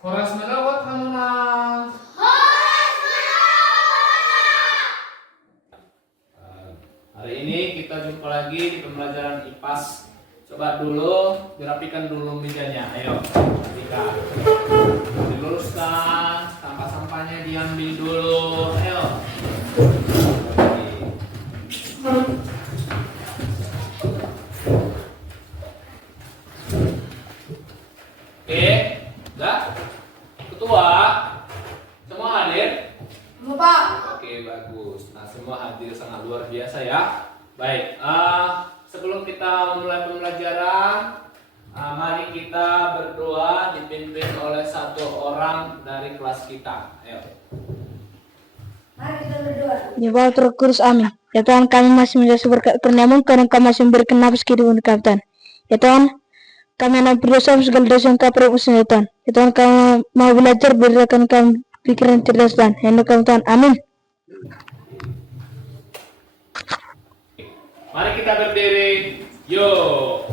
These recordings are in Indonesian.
Horas melawat Hanunas. Hari ini kita jumpa lagi di pembelajaran IPAS. Coba dulu dirapikan dulu mejanya. Ayo, rapikan. Diluruskan, sampah-sampahnya diambil dulu. Ayo. Oke, udah? Ketua, semua hadir? Bapak. Oke, bagus. Nah, semua hadir sangat luar biasa ya. Baik, sebelum kita memulai pembelajaran, mari kita berdoa dipimpin oleh satu orang dari kelas kita. Ayo. Mari kita berdoa. Ya Bapa Terkudus, amin. Ya Tuhan, kami masih menjadi berkat karena-Mu karena Kau masih memberikan nafas kehidupan kami, Tuhan. Ya Tuhan, kami anak berdosa segala dosa yang Kau perbuat, ya Tuhan. Ya Tuhan, kami mau belajar berikan kami pikiran cerdas, Tuhan. Ya Tuhan, Tuhan, amin. Mari kita berdiri. Yuk.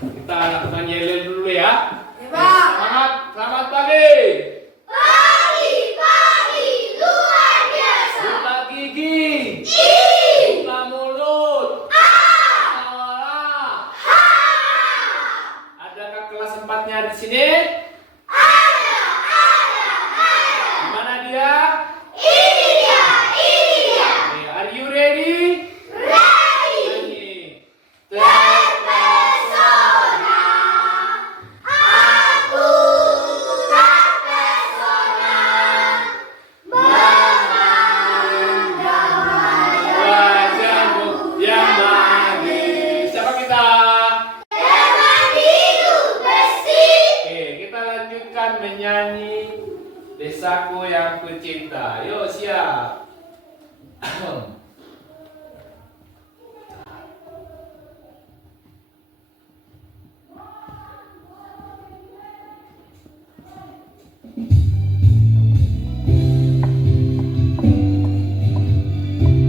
Kita lakukan yel dulu ya. Ya, Pak. Semangat, selamat pagi. Pagi luar biasa. Buka gigi. Buka mulut. Tawa. Adakah kelas 4-nya di sini? Di mana dia? Ini dia. Okay, are you ready? Ready. Terpesona. Aku terpesona. Wajahmu yang manis. Siapa kita? Dengan hidup bersih. Oke, kita lanjutkan menyanyi Desaku yang Kucinta. Yuk, siap.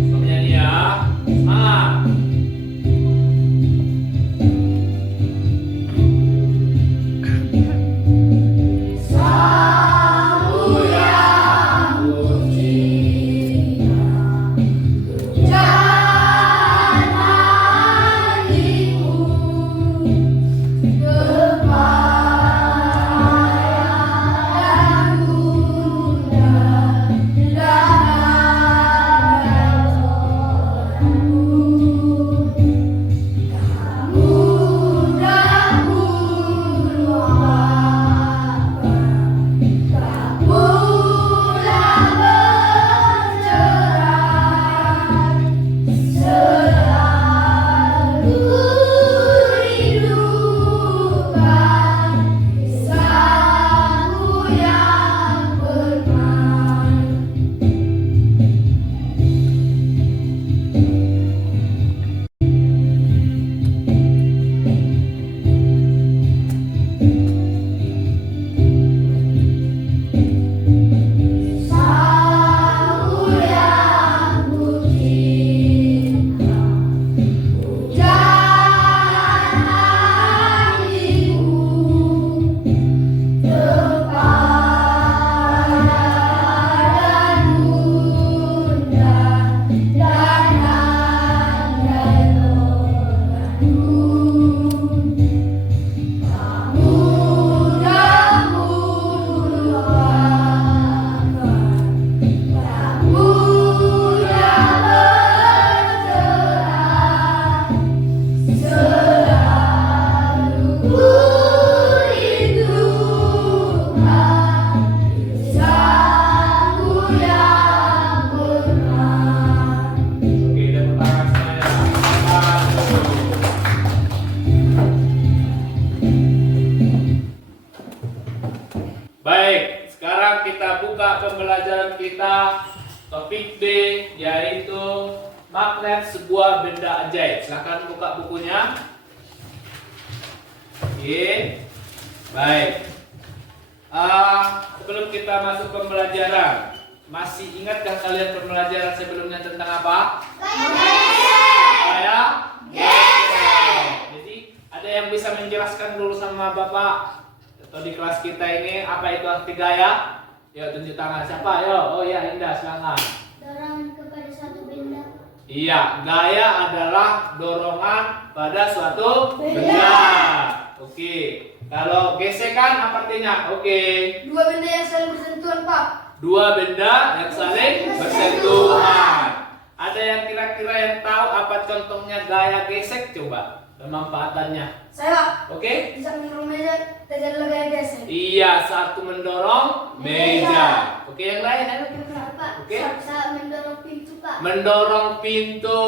Menyanyi ya. Semangat. Aku yang kucinta. Jangan hatiku kepadamu Oke, tepuk tangan semuanya. Baik, sekarang kita buka pembelajaran kita. Topik B yaitu magnet sebuah benda ajaib. Silakan buka bukunya. Oke. Baik. Sebelum kita masuk pembelajaran, masih ingatkah kalian pembelajaran sebelumnya tentang apa? Saya? Jadi ada yang bisa menjelaskan dulu sama Bapak atau di kelas kita ini apa itu arti gaya? Yuk tunjuk tangan siapa? Yo, oh ya Indah, silakan. Dorongan kepada suatu benda. Iya, gaya adalah dorongan pada suatu benda. Oke. Kalau gesekan apa artinya? Oke. Dua benda yang saling bersentuhan, Pak. Dua benda yang saling bersentuhan. Ada yang kira-kira yang tahu apa contohnya gaya gesek? Coba pemanfaatannya. Saya, Pak. Oke? Bisa mendorong meja, terjadi gaya gesek. Iya, satu mendorong meja. Oke, yang lain ada kira-kira? Pak, Oke. saya mendorong pintu, Pak. Mendorong pintu.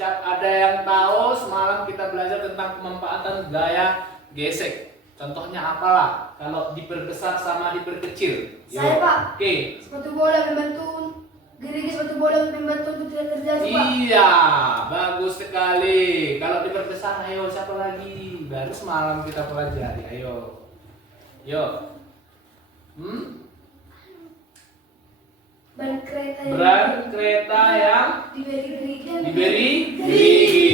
Ada yang tahu semalam kita belajar tentang pemanfaatan gaya gesek. Contohnya apalah kalau diperbesar sama diperkecil? Yuk. Saya, Pak. Oke. Sepatu bola membantu gerigi sepatu bola membantu untuk tidak terjadi, Pak. Iya, bagus sekali. Kalau diperbesar, ayo siapa lagi? Baru semalam kita pelajari. Ayo. Yuk. Ban kereta yang Ban kereta yang diberi gerigi. diberi gerigi.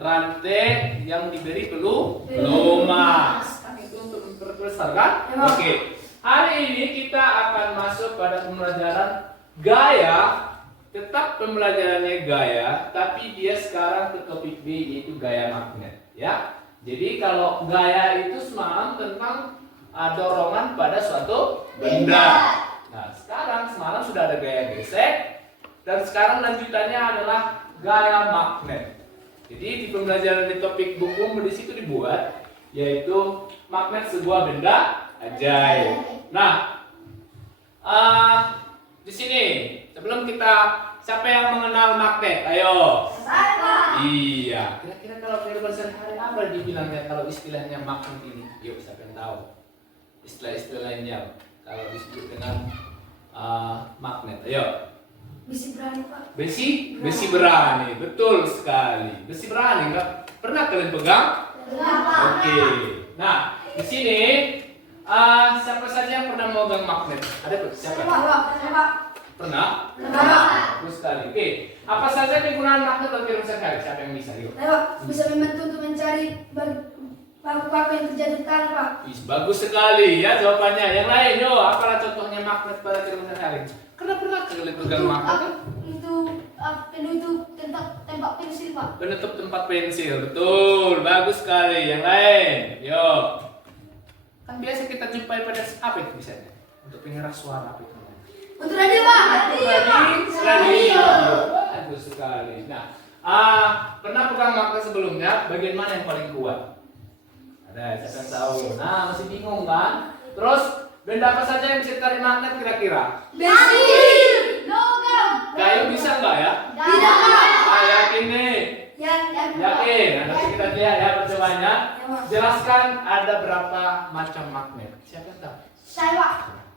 Rantai yang diberi pelumas. Kan itu untuk memperbesar kan? Ya, Pak. Oke. Hari ini kita akan masuk pada pembelajaran gaya. Tetap pembelajarannya gaya, tapi dia sekarang ke topik B yaitu gaya magnet, ya. Jadi kalau gaya itu semalam tentang dorongan pada suatu benda. Nah, sekarang semalam sudah ada gaya gesek dan sekarang lanjutannya adalah gaya magnet. Jadi di pembelajaran di topik buku di situ dibuat yaitu magnet sebuah benda ajaib. Nah, di sini sebelum kita siapa yang mengenal magnet? Ayo. Saya, Pak. Iya. Kira-kira kalau kehidupan sehari-hari apa dibilangnya kalau istilahnya magnet ini? Yuk, siapa yang tahu? Istilah-istilah lainnya kalau disebut dengan magnet. Ayo. Besi berani, Pak. Besi berani, betul sekali. Besi berani, nggak pernah kalian pegang? Kenapa? Oke. Nah, di sini siapa saja yang pernah memegang magnet? Ada tuh? Saya, Siapa? Pak. Saya, Pak. Pernah? Pernah. Bagus sekali. Oke. Apa saja kegunaan magnet dalam kehidupan sehari-hari? Siapa yang bisa? Yuk. Saya, Pak, bisa membantu untuk mencari paku-paku yang terjadi sekarang, Pak. Bagus sekali ya jawabannya. Yang lain, yuk. Apalah contohnya magnet pada kehidupan sehari-hari? Pernah kalian pegang magnet? Itu tembak pensil, Pak. Penutup tempat pensil, betul, bagus sekali. Yang lain, yuk. Kan biasa kita jumpai pada apa itu misalnya? Untuk pengeras suara apa itu? Untuk radio, Pak. Radio. Bagus sekali. Nah, pernah pegang magnet sebelumnya? Bagian mana yang paling kuat? Ada, siapa yang tahu? Nah, masih bingung kan? Terus benda apa saja yang bisa ditarik magnet kira-kira? Besi. Logam. Kayu bisa nggak ya? Tidak, Pak. Yakin nih? Yakin. Yakin? Nanti kita lihat ya percobanya. Ya, Pak. Jelaskan ada berapa macam magnet? Siapa yang tahu? Saya, Pak.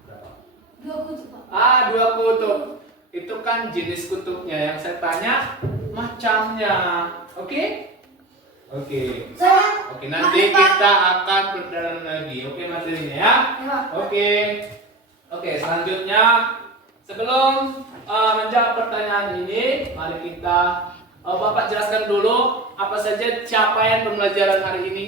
Berapa? 2 kutub, Pak. Dua kutub. Itu kan jenis kutubnya. Yang saya tanya macamnya. Oke? Oke. Saya. Oke, nanti kita akan berdalam lagi. Oke, materinya ya. Ya, Pak. Oke. Oke, selanjutnya sebelum menjawab pertanyaan ini, mari kita Bapak jelaskan dulu apa saja capaian pembelajaran hari ini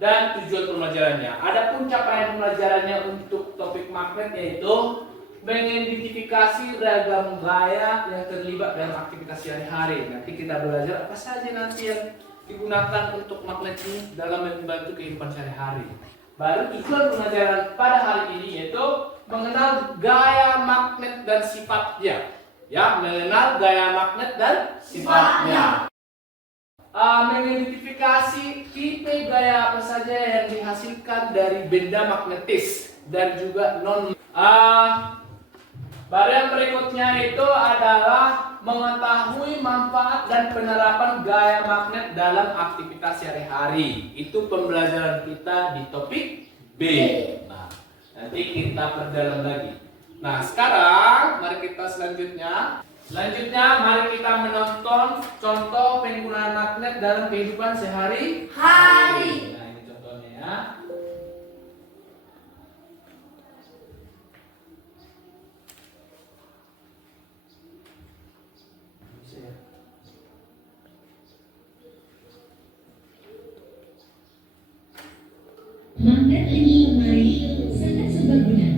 dan tujuan pembelajarannya. Adapun capaian pembelajarannya untuk topik magnet yaitu mengidentifikasi ragam gaya yang terlibat dalam aktivitas sehari-hari. Nanti kita belajar apa saja nanti yang digunakan untuk magnet ini dalam membantu kehidupan sehari-hari. Baru tujuan pembelajaran pada hari ini yaitu mengenal gaya magnet dan sifatnya. Ya, mengenal gaya magnet dan sifatnya. Mengidentifikasi tipe gaya apa saja yang dihasilkan dari benda magnetis dan juga non. Baru yang berikutnya itu adalah mengetahui manfaat dan penerapan gaya magnet dalam aktivitas sehari-hari. Itu pembelajaran kita di topik B. Nah, nanti kita perdalam lagi. Nah, sekarang mari kita selanjutnya mari kita menonton contoh penggunaan magnet dalam kehidupan sehari-hari. Nah, ini contohnya ya. Magnet lini lemari sangat serbaguna.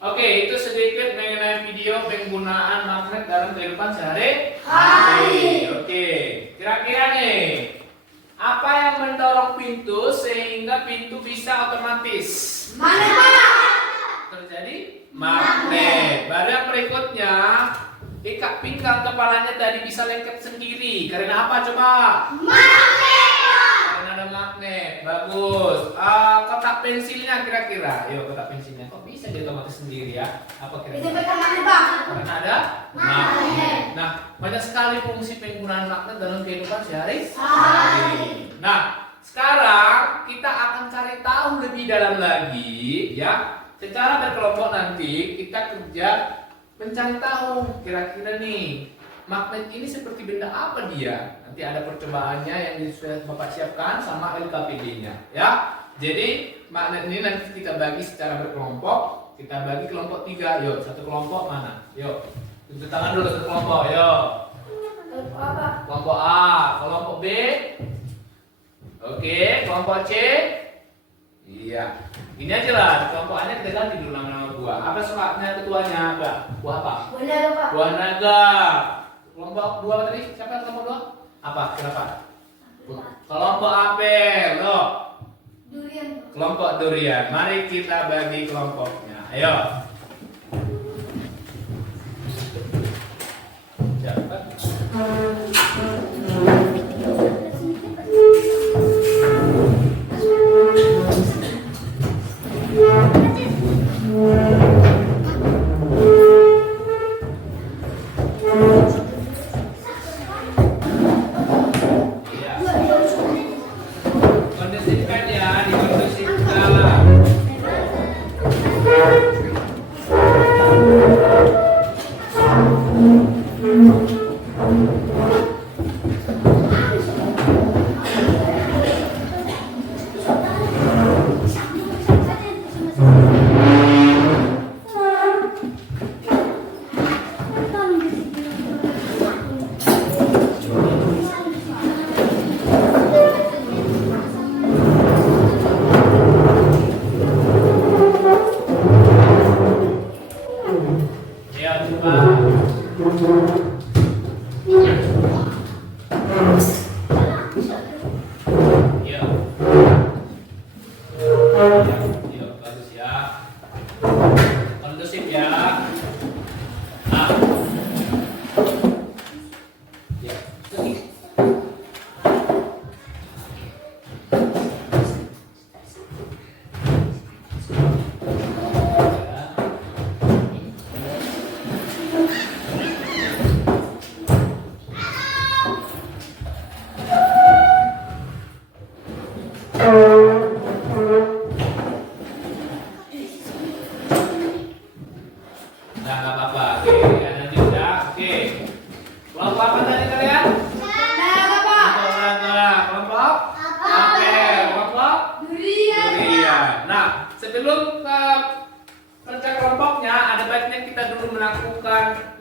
Oke, itu sedikit mengenai video penggunaan magnet dalam kehidupan sehari-hari. Oke, kira-kira nih, apa yang mendorong pintu sehingga pintu bisa otomatis terjadi? Magnet. Baru yang berikutnya, ikat pinggang kepalanya tadi bisa lengket sendiri. Karena apa coba? Karena ada magnet. Bagus. Kotak pensilnya kira-kira. Yuk, kotak pensilnya. Kok bisa dia otomatis sendiri ya? Apa kira-kira? Karena ada magnet. Nah, banyak sekali fungsi penggunaan magnet dalam kehidupan sehari-hari. Nah, sekarang kita akan cari tahu lebih dalam lagi ya. Secara berkelompok nanti kita kerja mencari tahu kira-kira nih magnet ini seperti benda apa dia. Nanti ada percobaannya yang sudah Bapak siapkan sama LKPD-nya ya. Jadi magnet ini nanti kita bagi secara berkelompok. Kita bagi kelompok 3. Yuk, satu kelompok mana? Yuk, tunjuk tangan dulu satu kelompok. Yuk. Kelompok A, kelompok B. Oke, kelompok C. Iya. Ini aja lah, kelompok A kita ganti dulu nama-nama buah. Apa sebabnya ketuanya? Apa? Buah apa? Buah naga. Kelompok 2 tadi, siapa kelompok 2? Apa? Kenapa? Kelompok apel, loh. Kelompok durian. Mari kita bagi kelompoknya. Ayo. Siapa? Kondisikan ya, dikondisikan. Ya, coba. Ya. Ya, bagus ya. Kondusif ya. Nah. Ya.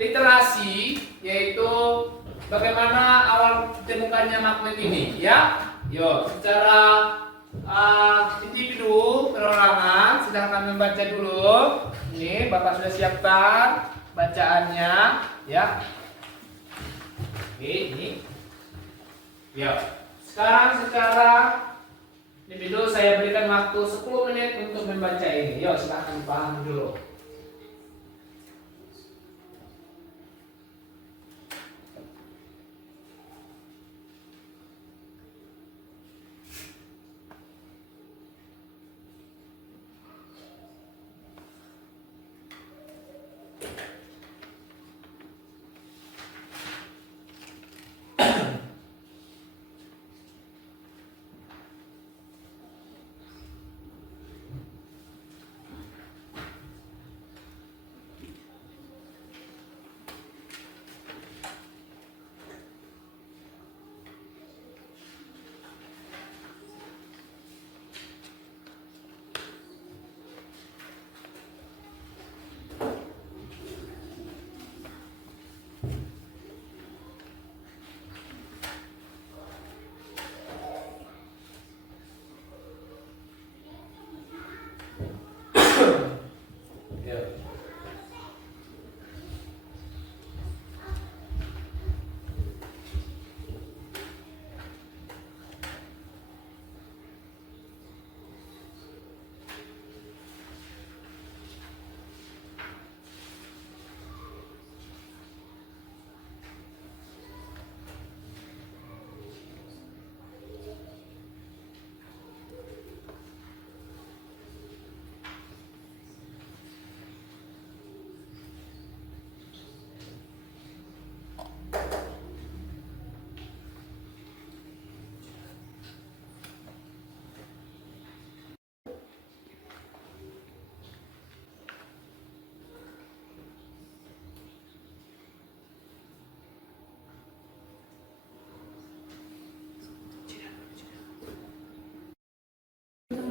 literasi yaitu bagaimana awal ditemukannya magnet ini, ya. Yuk, secara individu perorangan silahkan membaca dulu. Ini Bapak sudah siapkan bacaannya, ya. Oke, ini. Yuk. Sekarang secara individu saya berikan waktu 10 menit untuk membaca ini. Yuk, silahkan dipahami dulu. Yuk.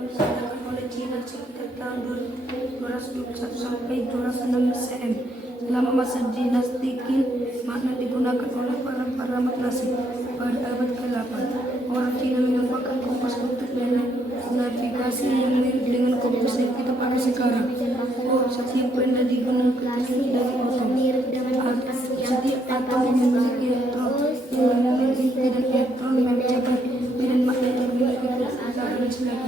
Diadakan oleh China sekitar tahun 2221 sampai 216 CM. Selama masa dinasti Qin, magnet digunakan oleh para madrasah pada abad ke-8. Orang Cina menyumbangkan kompas untuk navigasi yang mirip dengan kompas yang kita pakai sekarang. Setiap benda digunakan dari atom. Setiap atom memiliki elektron yang memiliki dan elektron mencapai dan magnet yang memiliki dan selagi.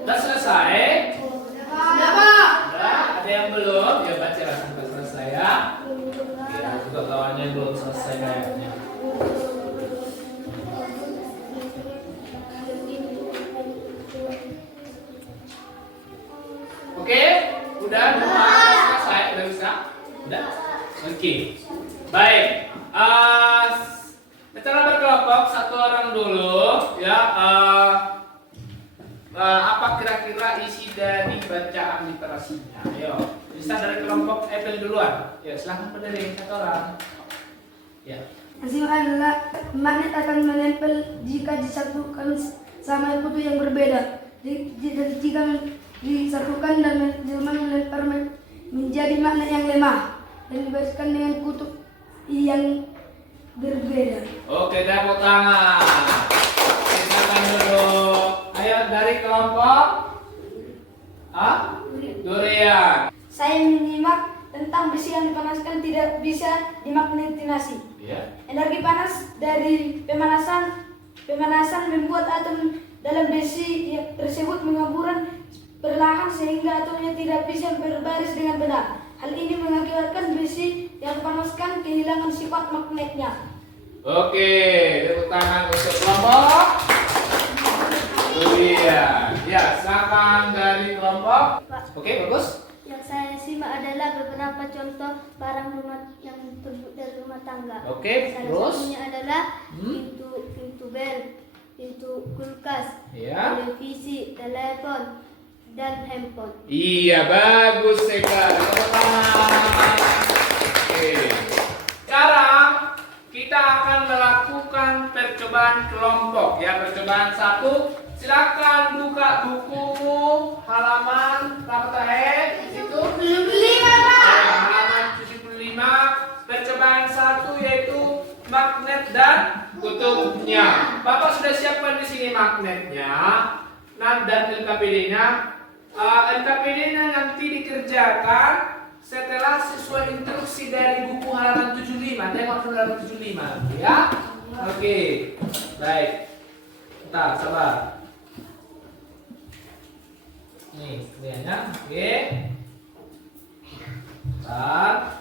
Sudah selesai? Sudah, Pak. Sudah? Ada yang belum? Ya baca sampai selesai ya. Ya, juga kawannya belum selesai kayaknya. Oke, udah semua selesai, udah bisa? Udah? Oke. Baik. Secara berkelompok satu orang dulu ya. Apa kira-kira isi dari bacaan literasinya? Ayo, bisa dari kelompok Apple duluan. Ya, silahkan berdiri satu orang. Ya. Enzim adalah magnet akan menempel jika disatukan sama kutu yang berbeda. Jika disatukan dan menjelma melempar menjadi magnet yang lemah dan dibersihkan dengan kutub yang berbeda. Oke, tepuk tangan. Silakan duduk. Ayo dari kelompok durian. Saya menyimak tentang besi yang dipanaskan tidak bisa dimagnetisasi. Ya. Energi panas dari pemanasan membuat atom dalam besi tersebut mengaburan perlahan sehingga atomnya tidak bisa berbaris dengan benar. Hal ini mengakibatkan besi yang dipanaskan kehilangan sifat magnetnya. Oke, tepuk tangan untuk kelompok durian. Ya, silakan dari kelompok. Oke, bagus. Yang saya simak adalah beberapa contoh barang rumah yang terbuat dari rumah tangga. Oke, Salah terus? satunya adalah pintu bel, pintu kulkas, Ya. televisi, telepon, dan handphone. Iya, bagus sekali. Tepuk tangan. Oke. Sekarang kita akan melakukan percobaan kelompok. Ya, percobaan 1. Silakan buka bukumu halaman berapa di situ? 75. Halaman 75. Percobaan 1 yaitu magnet dan kutubnya. Bapak sudah siapkan di sini magnetnya dan LKPD-nya. LKPD-nya nanti dikerjakan setelah sesuai instruksi dari buku halaman 75. Tengok halaman 75, ya. Oke. Baik. Bentar, sabar. Nih, lihatnya. Oke. Bentar.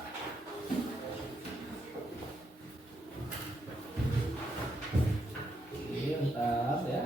Oke, bentar ya.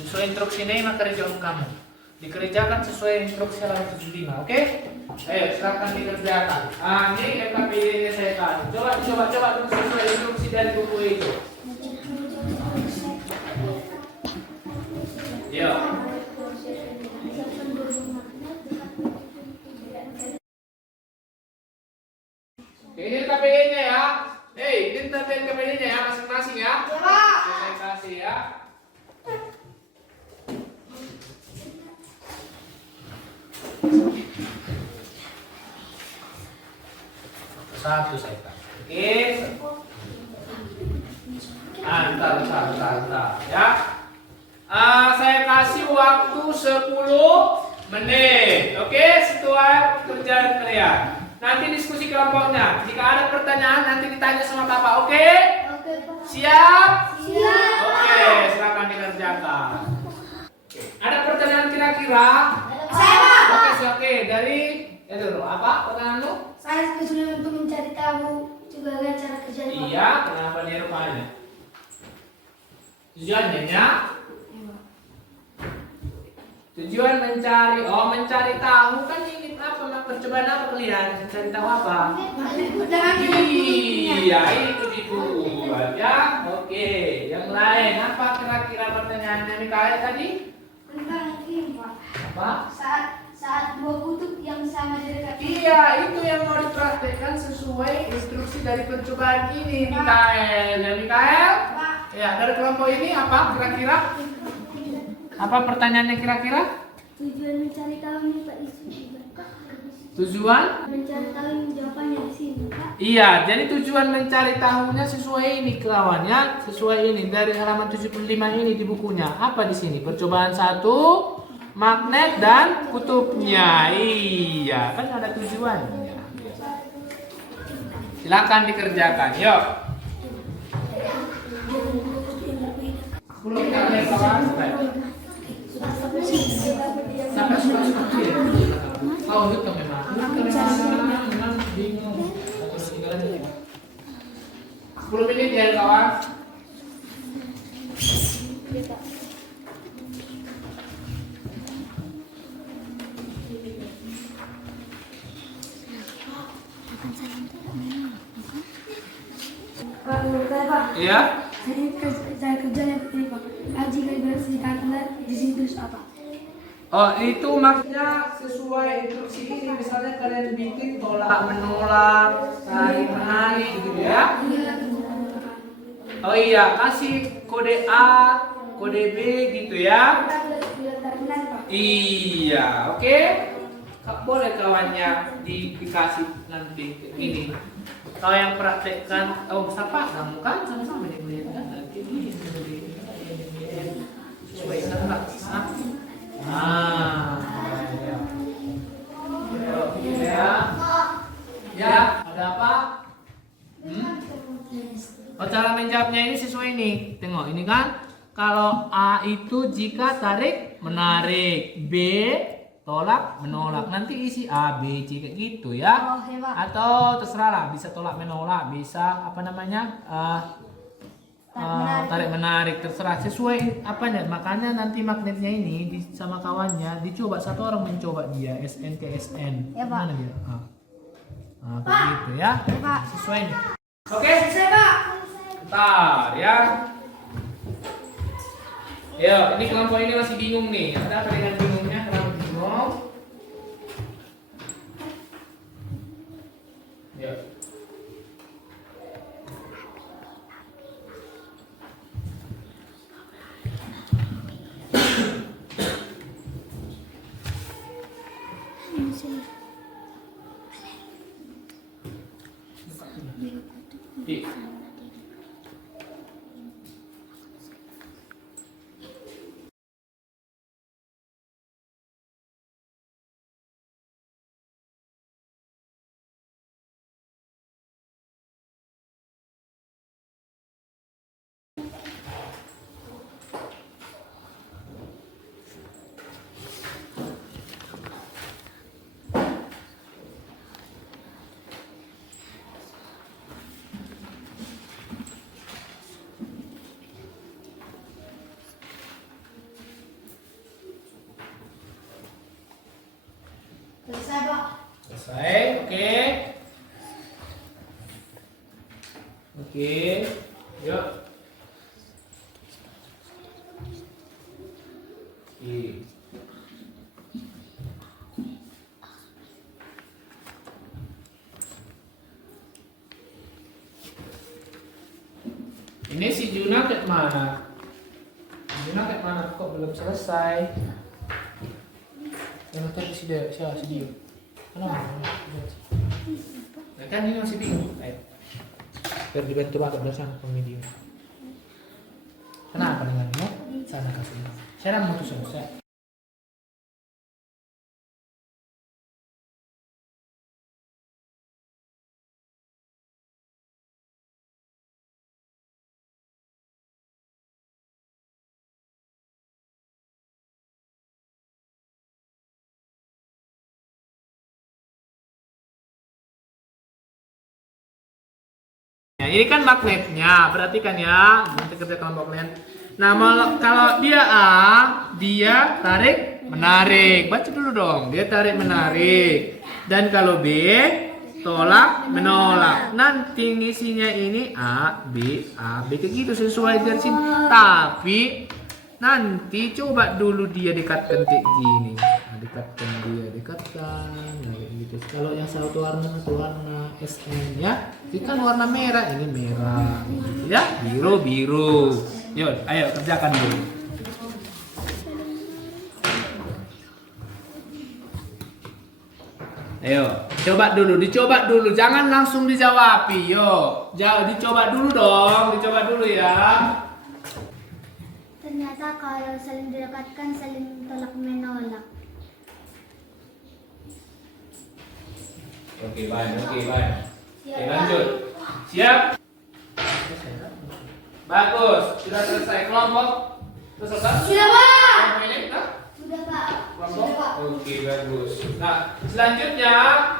Sesuai instruksi ini maka kerjaan kamu dikerjakan sesuai instruksi halaman 75, oke? Ayo silakan dikerjakan. Ini LKPD-nya saya kasih. Coba terus sesuai instruksi dari buku itu. Yo. Oke, ini LKPD-nya ya. Hei, ini LKPD-nya ya masing-masing ya. Saya kasih ya. Satu saya kasih. Oke. Bentar ya. Saya kasih waktu 10 menit. Oke, setelah kerjaan kalian. Nanti diskusi kelompoknya. Jika ada pertanyaan nanti ditanya sama Bapak. Oke? Oke, Pak. Siap? Siap. Oke, silakan dikerjakan. Ada pertanyaan kira-kira? Oke, dari dulu apa pertanyaanmu? Saya kesulitan untuk mencari tahu juga cara kerjanya. Iya, kenapa dia rupanya? Tujuannya ya? Tujuan mencari tahu kan ini apa? Percobaan apa kalian? Mencari tahu apa? Iya, itu dibuat ya. Oke, yang lain apa kira-kira pertanyaannya Mikael tadi? Tentang ini, Pak. Apa? Saat dua kutub yang sama dekat. Iya, itu yang mau dipraktekkan sesuai instruksi dari percobaan ini, Mikael. Ya, Mikael? Ya, dari kelompok ini apa kira-kira? Apa pertanyaannya kira-kira? Tujuan mencari tahu nih Pak Isu. Tujuan? Mencari tahu jawabannya di sini, Pak. Iya, jadi tujuan mencari tahunya sesuai ini kawan ya, sesuai ini dari halaman 75 ini di bukunya. Apa di sini? Percobaan 1, magnet dan kutubnya. Iya, kan ada tujuannya. Silakan dikerjakan. Yuk. Belum ada kawan. Sampai suka oh, itu memang. Memang bingung. 10 menit ya kawan. Iya, Pak. Pak, menurut saya Pak, Iya. saya kerja yang ini Pak. Haji kalibrasi kantor di sini terus apa? Oh, itu maksudnya sesuai instruksi ini. Misalnya kalian bikin tolak menolak, tarik menarik gitu ya. Oh iya, kasih kode A, kode B gitu ya. Iya, oke. Boleh kawannya dikasih nanti ini. Kalau yang praktekkan, oh siapa? Kamu kan sama-sama nih melihat kan? Ini sesuaikan lah. Ya. Ya, ada apa? Oh, cara menjawabnya ini sesuai nih. Tengok, ini kan kalau A itu jika tarik menarik, B tolak menolak. Nanti isi A, B, C kayak gitu ya. Atau terserah lah, bisa tolak menolak, bisa apa namanya? Tarik menarik, terserah sesuai apanya. Makanya nanti magnetnya ini sama kawannya dicoba, satu orang mencoba dia SN ke SN. Ya, Pak. Mana dia? Kayak gitu ya. Pak. Sesuai nih. Oke, selesai Pak. Bentar ya. Yo, ini kelompok ini masih bingung nih. Ada apa dengan bingungnya? Kenapa bingung? Ya. Selesai, Pak. Selesai, oke. Oke, yuk. Oke. Ini si Juna kayak mana? Juna kayak mana? Kok belum selesai? Yang tadi si dia, si dia. Kenapa? Nah, kan ini masih bingung. Ayo. Biar dibantu agak bersama video. Kenapa dengannya? Sana kasih. Saya mau tuh selesai. Ya, ini kan magnetnya, perhatikan ya, nanti kita kelompok kalian. Nah, kalau dia A, dia tarik menarik. Baca dulu dong, dia tarik menarik. Dan kalau B, tolak menolak. Nanti ngisinya ini A, B, kayak gitu sesuai dari sini. Tapi nanti coba dulu dia dekatkan kayak gini. Nah, dekatkan dia, dekatkan. Nah, kayak gitu. Kalau yang satu warna SN ya. Ini kan warna merah, ini merah. Gitu ya, biru. Yuk, ayo kerjakan dulu. Ayo, dicoba dulu, jangan langsung dijawab. Yo, dicoba dulu dong, dicoba dulu ya. Ternyata kalau saling direkatkan saling tolak menolak. Oke, baik. Oke, lanjut. Siap? Bagus, sudah selesai kelompok. Selesai? Sudah Pak. Kelompok ini, nah? Sudah Pak. Kelompok? Oke, bagus. Nah, selanjutnya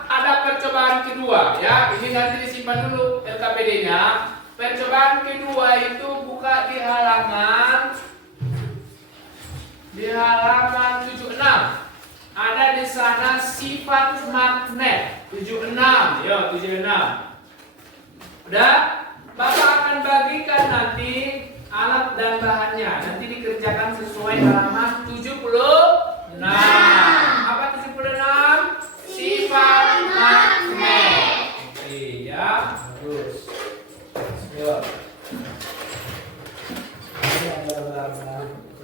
ada percobaan kedua ya. Ini nanti disimpan dulu LKPD-nya. Percobaan kedua itu buka di halaman 76. Ada di sana sifat magnet 76. Yo, 76. Udah? Bapak akan bagikan nanti alat dan bahannya. Nanti dikerjakan sesuai halaman 76. Apa 76? Sifat magnet. Oke, ya. Terus. Yuk.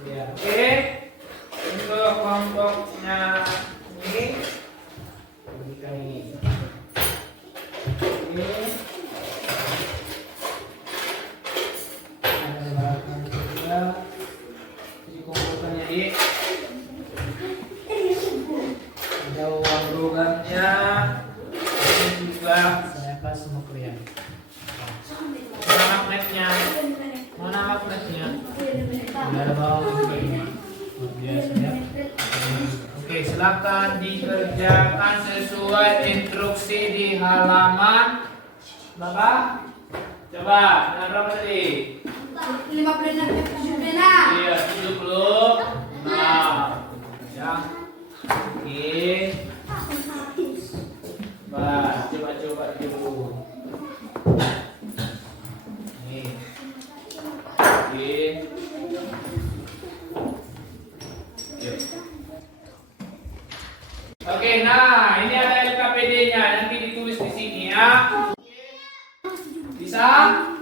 Ya, oke. Untuk kelompoknya ini berikan ini. Ini ada barang juga. Jadi komputernya ini ada uang rugamnya. Ini juga saya kasih semua kalian. Mana magnetnya? Mana magnetnya? Ada bawang juga ini. Luar biasa ya. Oke, silakan dikerjakan sesuai instruksi di halaman berapa? Coba, dengan berapa tadi? 56. Iya, 70. Ya. Oke. Coba dulu. Nih. Oke. Yuk. Oke, nah ini ada LKPD-nya, nanti ditulis di sini ya. Bisa?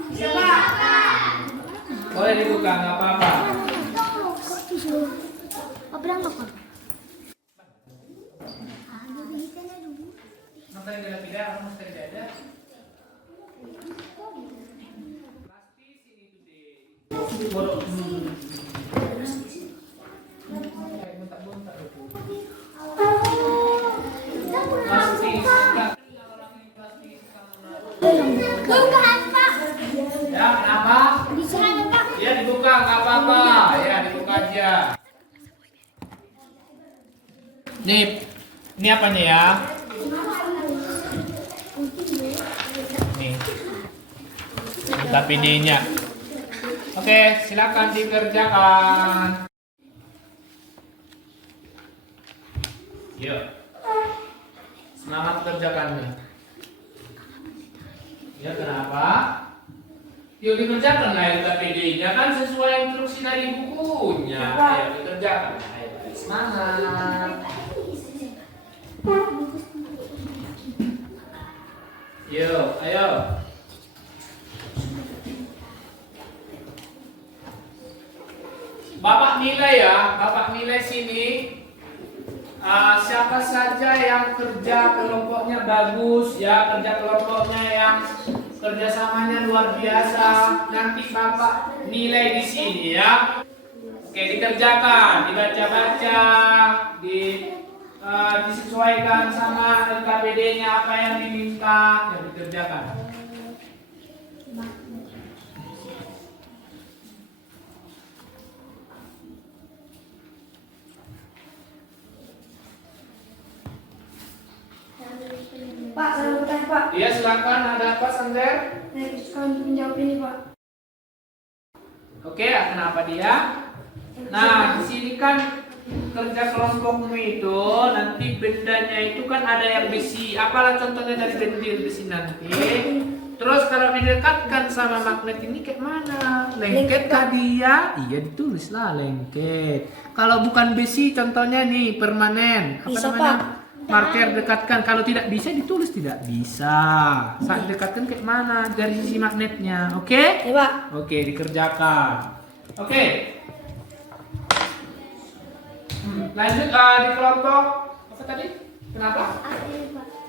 Bisa, Pak. Boleh dibuka, nggak apa-apa. Makanya tidak, orang mesti tidak ada. Pasti sini today. Borok. Kayak bentak-bentak itu. Pasti suka. Ya, kenapa? Ya dibuka, nggak apa-apa. Ya dibuka aja. Ini apanya ya? Nih. KPD-nya. Oke, silakan dikerjakan. Yuk. Semangat kerjakannya. Ya, kenapa? Yuk dikerjakan lah LKPD-nya kan sesuai instruksi dari bukunya. Ayo dikerjakan. Ayo, semangat. Yuk, ayo. Bapak nilai ya, Bapak nilai sini. Siapa saja yang kerja kelompoknya bagus ya, kerja kelompoknya yang kerjasamanya luar biasa, nanti Bapak nilai di sini ya. Oke, dikerjakan, dibaca-baca, disesuaikan sama LKPD-nya apa yang diminta, ya dikerjakan. Pak, saya mau tanya, Pak. Iya, silakan. Ada apa, Sander? Saya bisa menjawab ini, Pak. Oke, kenapa dia? Nah, di sini kan kerja kelompokmu itu nanti bendanya itu kan ada yang besi. Apalah contohnya dari bentil besi nanti. Terus kalau didekatkan sama magnet ini kayak mana? Lengket kah dia? Iya, ditulislah lengket. Kalau bukan besi contohnya nih permanen. Apa Bisa, namanya? Pak. Marker dekatkan. Kalau tidak bisa ditulis tidak bisa. Saat dekatkan kayak mana? Dari sisi magnetnya. Oke? Ya, Pak. Oke, dikerjakan. Oke. Lanjut di kelompok apa tadi? Kenapa?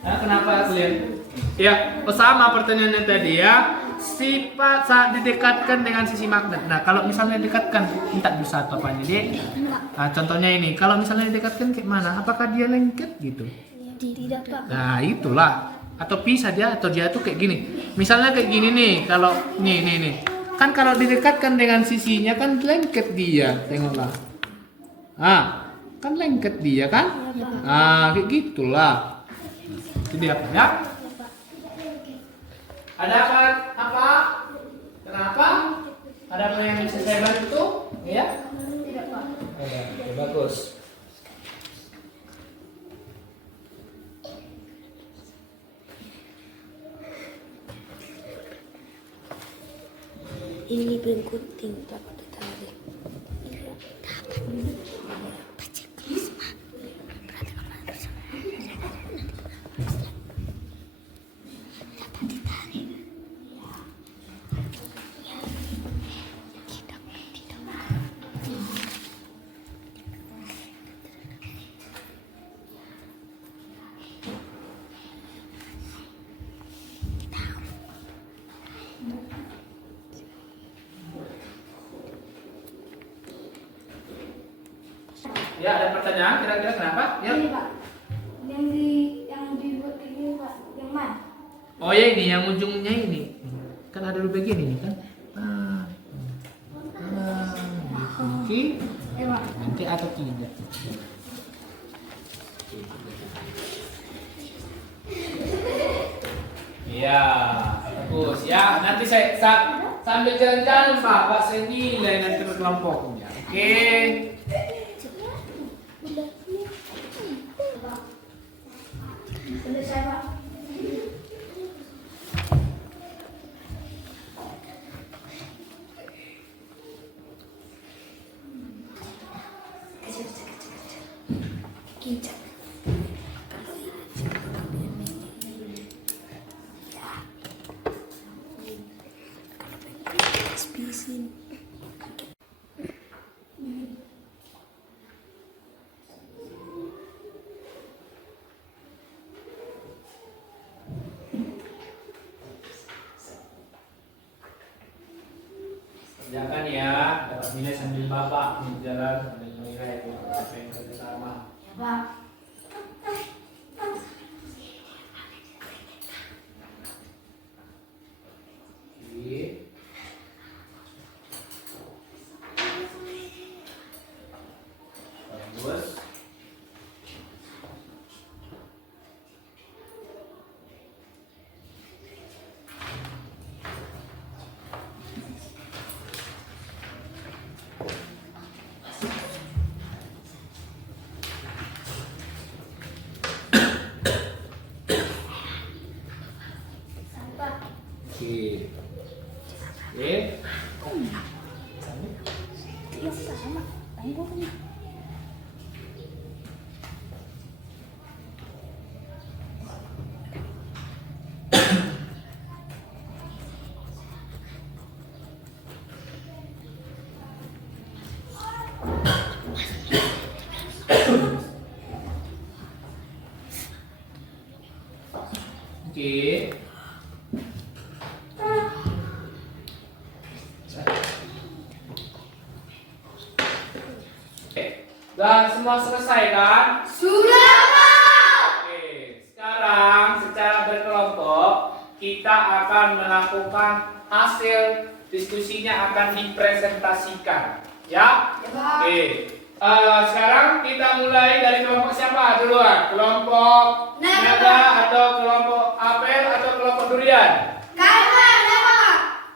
Kenapa kalian? Ya, sama pertanyaannya tadi ya. Sifat saat didekatkan dengan sisi magnet. Nah, kalau misalnya didekatkan, minta bisa atau apanya, Dek? Nah, contohnya ini. Kalau misalnya didekatkan kayak mana? Apakah dia lengket gitu? Tidak, Pak. Nah, itulah. Atau pisah dia atau dia tuh kayak gini. Misalnya kayak gini nih, kalau nih. Kan kalau didekatkan dengan sisinya kan lengket dia. Tengoklah. Kan lengket dia kan? Kayak gitulah. Itu dia apa ya? Ada apa? Kenapa? Ada apa yang bisa saya bantu? Ya? Tidak, Pak. Ada. Oke, bagus. Ini bergunting dapat ditarik. Ya, ada pertanyaan kira-kira kenapa? Ya. Ini, Pak. Yang dibuat kayak gini, Pak. Yang mana? Oh ya ini yang ujungnya ini. Kan ada dulu begini kan. Kunci Ya, Pak. nanti atau tidak. Iya, bagus. Ya, nanti saya sambil jalan-jalan Pak saya nilai nanti kelompoknya. Oke. Selesai, Pak. Kincang. Spisin. Kerjakan ya, dapat nilai sambil bapak jalan sambil menilai apa yang kerja sama. Ya, Pak. Oke. Bagus. Sampah. Oke. Oke. Oke. Dan semua selesai kan? Sudah, Pak. Oke. Sekarang secara berkelompok kita akan melakukan hasil diskusinya akan dipresentasikan. Ya? Ya, Pak. Oke. Sekarang kita mulai dari kelompok siapa duluan? Kelompok naga atau kelompok apel atau kelompok durian? Pak.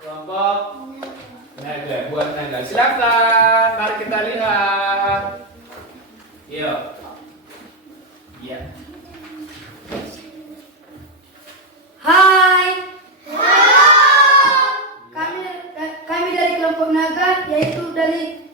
Kelompok naga, buat naga. Silakan, mari kita lihat. Yuk. Iya. Hai. Kami dari kelompok naga, yaitu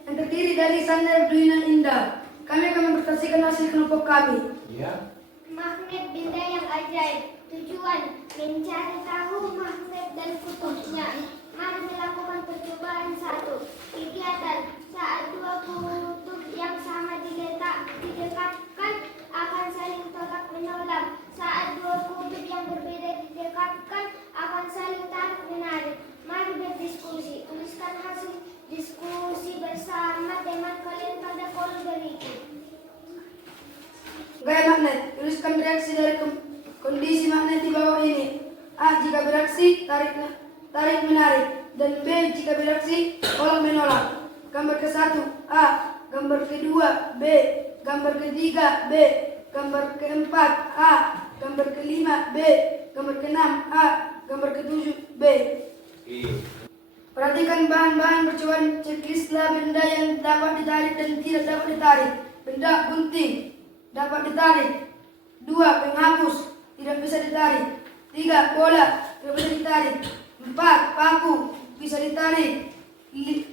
yang terdiri dari Sander, Duina, Indah. Kami akan mempresentasikan hasil kelompok kami. Iya. Magnet benda yang ajaib. Tujuan mencari tahu magnet dan kutubnya. Mari melakukan percobaan 1. Kegiatan saat dua kutub yang sama didekatkan akan saling tolak menolak. Saat dua kutub yang berbeda didekatkan akan saling tarik menarik. Mari berdiskusi. Tuliskan hasil diskusi bersama teman kalian pada kolom berikut. Gaya magnet, tuliskan reaksi dari kondisi magnet di bawah ini. A. Jika bereaksi, tarik menarik. Dan B. Jika bereaksi, tolak menolak. Gambar ke-1 A. Gambar ke-2 B. Gambar ke-3 B. Gambar ke-4 A. Gambar ke-5 B. Gambar ke-6 A. Gambar ke-7 B. Perhatikan bahan-bahan percobaan, checklistlah benda yang dapat ditarik dan tidak dapat ditarik. Benda gunting dapat ditarik. 2. Penghapus tidak bisa ditarik. 3. Bola tidak bisa ditarik. 4. Paku bisa ditarik. 5.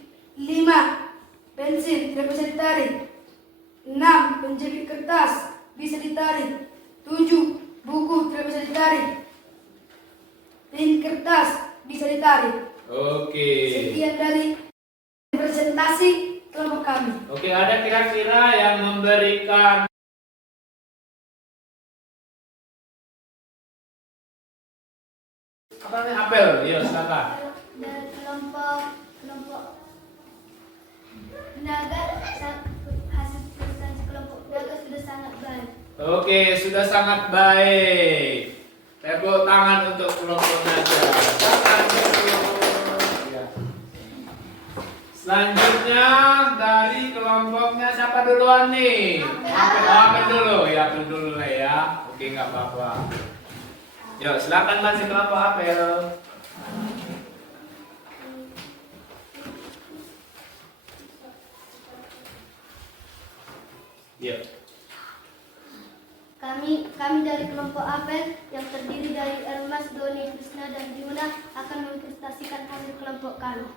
Pensil tidak bisa ditarik. 6. Penjepit kertas bisa ditarik. 7. Buku tidak bisa ditarik. Tin kertas bisa ditarik. Oke. Sekian dari presentasi kelompok kami. Oke, ada kira-kira yang memberikan apa namanya apel? Iya, silakan. Dari kelompok Naga, hasil presentasi kelompok Naga sudah sangat baik. Oke, sudah sangat baik. Tepuk tangan untuk kelompok naga. Ya. Selanjutnya dari kelompoknya siapa duluan nih? Apel dulu, ya Apel dulu lah ya. Oke, nggak apa-apa. Yuk, silakan masih kelompok Apel. Yuk. Kami dari kelompok Apel yang terdiri dari Ermas, Doni, Krishna, dan Yuna akan mempresentasikan hasil kelompok kami.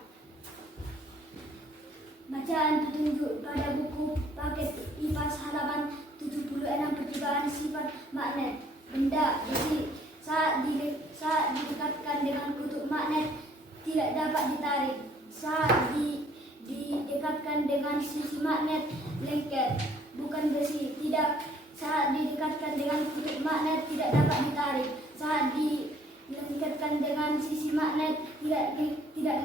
Bacaan petunjuk pada buku paket IPAS halaman 76 percobaan sifat magnet benda besi saat didekatkan dengan kutub magnet tidak dapat ditarik, saat didekatkan dengan sisi magnet lengket bukan besi, tidak saat didekatkan dengan kutub magnet tidak dapat ditarik, saat dilengketkan dengan sisi magnet tidak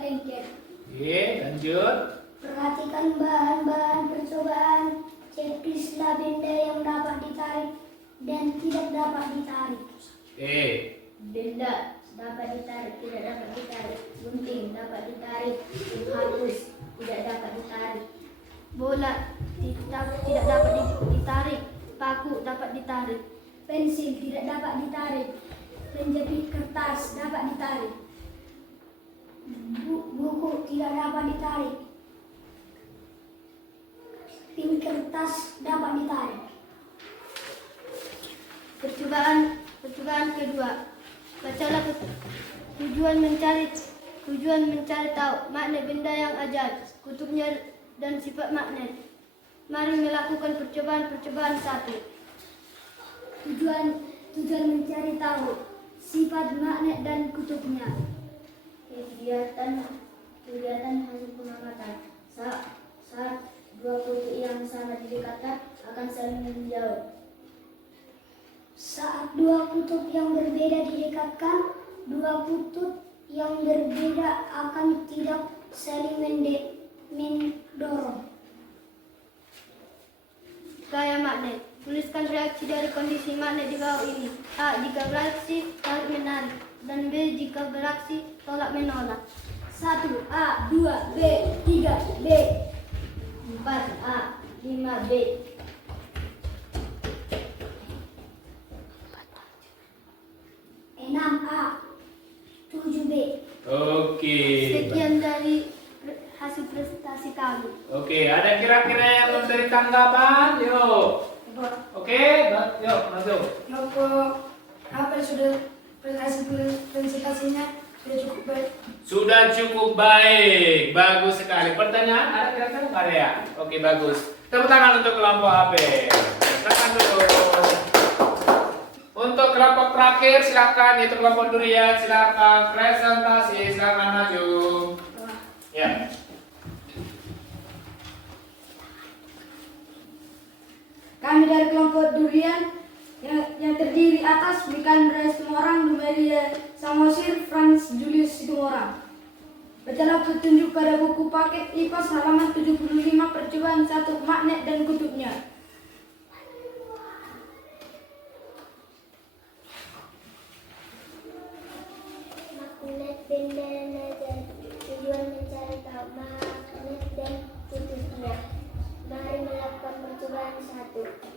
lengket. Oke, lanjut. Perhatikan bahan-bahan percobaan, checklistlah benda yang dapat ditarik dan tidak dapat ditarik. Oke. Benda dapat ditarik, tidak dapat ditarik. Gunting dapat ditarik, penghapus tidak dapat ditarik. Bola tidak dapat ditarik, paku dapat ditarik. Pensil tidak dapat ditarik, penjepit kertas dapat ditarik. Buku tidak dapat ditarik. Pin kertas dapat ditarik. Percobaan kedua. Bacalah tujuan mencari tahu magnet benda yang ajaib, kutubnya dan sifat magnet. Mari melakukan percobaan 1. Tujuan mencari tahu sifat magnet dan kutubnya. Kegiatan hasil pengamatan. Saat dua kutub yang sama didekatkan akan saling menjauh. Saat dua kutub yang berbeda didekatkan, dua kutub yang berbeda akan tidak saling mendorong. Gaya magnet. Tuliskan reaksi dari kondisi magnet di bawah ini. A. Jika beraksi, tarik menarik. Dan B. Jika beraksi, tolak menolak. 1 A, 2 B, 3 B, 4 A, 5 B. 6 A, 7 B. Oke. Sekian dari hasil presentasi kami. Oke, ada kira-kira yang memberi tanggapan? Yuk. Oke, yuk masuk. Kelompok apa yang sudah hasil presentasinya sudah cukup baik. Sudah cukup baik, bagus sekali. Pertanyaan ada kira-kira nggak ada ya? Oke, bagus. Tepuk tangan untuk kelompok AP. Silakan dulu. Untuk kelompok terakhir silakan, yaitu kelompok durian, silakan presentasi, silakan maju. Ya. Kami dari kelompok durian yang terdiri atas Mikan Rais Tumorang, Numeria Samosir, Franz Julius Tumorang. Bacalah petunjuk pada buku paket IPAS halaman 75 percobaan 1 magnet dan kutubnya. Magnet benda yang ajaib. Tujuan mencari tahu magnet dan kutubnya. Mari melakukan percobaan 1.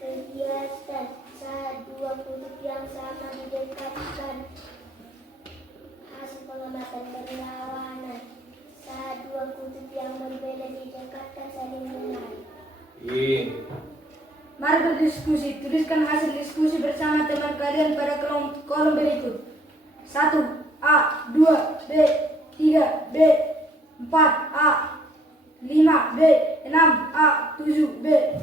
Kegiatan saat dua kutub yang sama didekatkan. Hasil pengamatan berlawanan. berdiskusi. Tuliskan hasil diskusi bersama teman kalian pada kolom berikut. 1. A. 2. B. 3. B. 4. A. 5. B. 6. A. 7. B.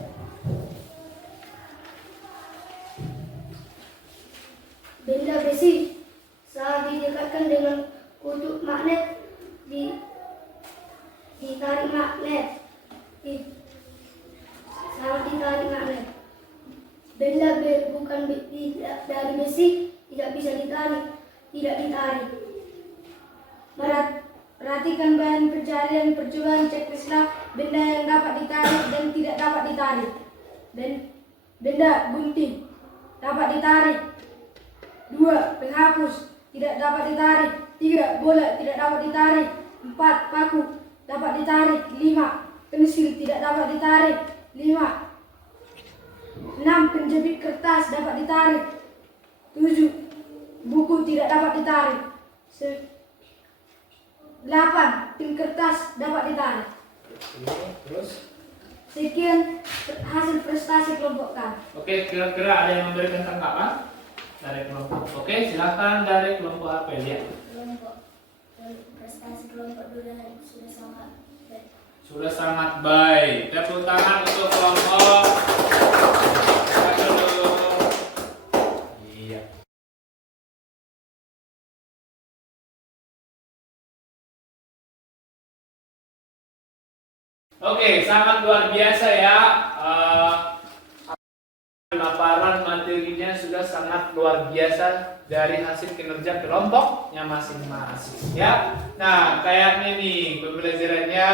Benda besi saat didekatkan dengan kutub magnet ditarik magnet. Saat ditarik magnet. Benda bukan dari besi tidak bisa ditarik. Perhatikan bahan pencarian percobaan, checklistlah benda yang dapat ditarik dan tidak dapat ditarik. Benda gunting dapat ditarik. 2. Penghapus tidak dapat ditarik. 3. Bola tidak dapat ditarik. 4. Paku dapat ditarik. 5. Pensil tidak dapat ditarik. 5. 6. Penjepit kertas dapat ditarik. 7. Buku tidak dapat ditarik. 8. Pin kertas dapat ditarik. Terus? Sekian hasil prestasi kelompok kami. Oke, kira-kira ada yang memberikan tanggapan dari kelompok? Oke, silakan dari kelompok apa ya? Kelompok prestasi kelompok dua sudah sangat baik. Sudah sangat baik. Tepuk tangan untuk kelompok. Iya. Oke, sangat luar biasa ya. Laporan materinya sudah sangat luar biasa dari hasil kinerja kelompoknya masing-masing ya. Nah, kayaknya nih pembelajarannya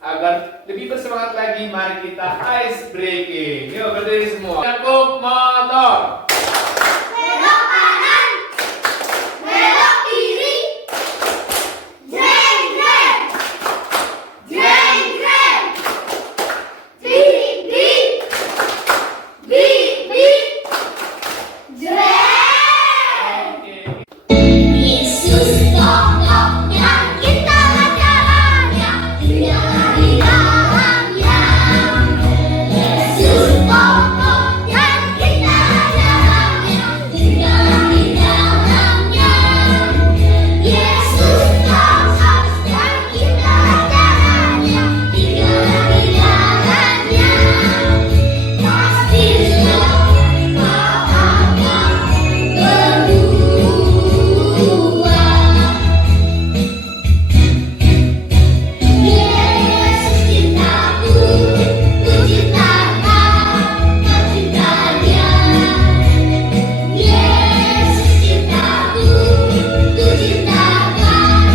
agar lebih bersemangat lagi, mari kita ice breaking. Yuk berdiri semua. Cukup motor. Belok kanan, belok kiri, jreng jreng, jreng jreng, dik dik, dik dik, jreng. Oke. Yesus pokoknya kita jalannya, tinggal di dalamnya. Yesus pokoknya kita jalannya, tinggal di dalamnya. Yesus pokoknya kita jalannya, tinggal di dalamnya. Pasti kau akan berdua. Yesus cintaku, ku cintakan, kau cinta Dia. Yesus cintaku, ku cintakan.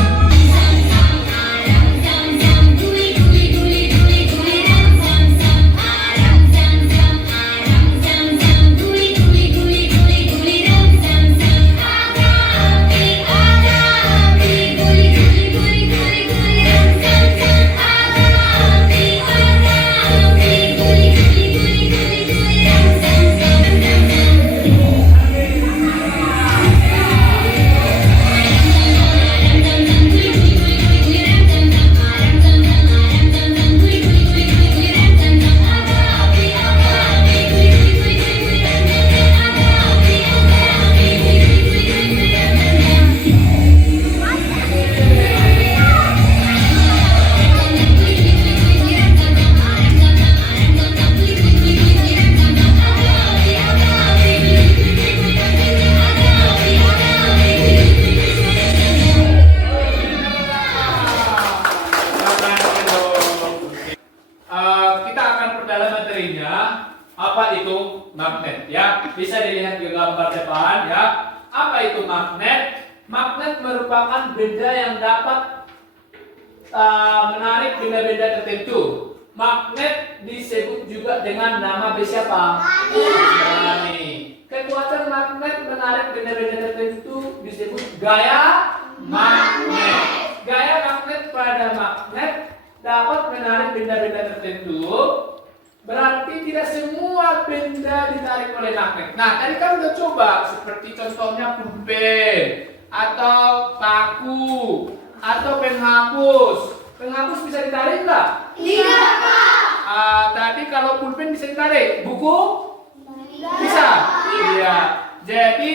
Sam sam aram sam sam, guli guli guli guli guli ram sam sam aram sam sam aram sam sam, guli guli guli guli guli ram sam sam. Ada api, guli guli guli guli guli ram sam sam. Ada api, guli guli guli guli guli ram sam sam. Kita akan perdalam materinya. Apa itu magnet ya? Bisa dilihat di gambar depan ya. Apa itu magnet? Magnet merupakan benda yang dapat menarik benda-benda tertentu. Magnet disebut juga dengan nama siapa? Magnet. Kekuatan magnet menarik benda-benda tertentu disebut gaya magnet. Gaya magnet pada magnet dapat menarik benda-benda tertentu. Berarti tidak semua benda ditarik oleh magnet. Nah, tadi kan udah coba seperti contohnya pulpen atau paku atau penghapus. Penghapus bisa ditarik nggak? Tidak, Pak. Tadi kalau pulpen bisa ditarik, buku Bisa. Iya. Jadi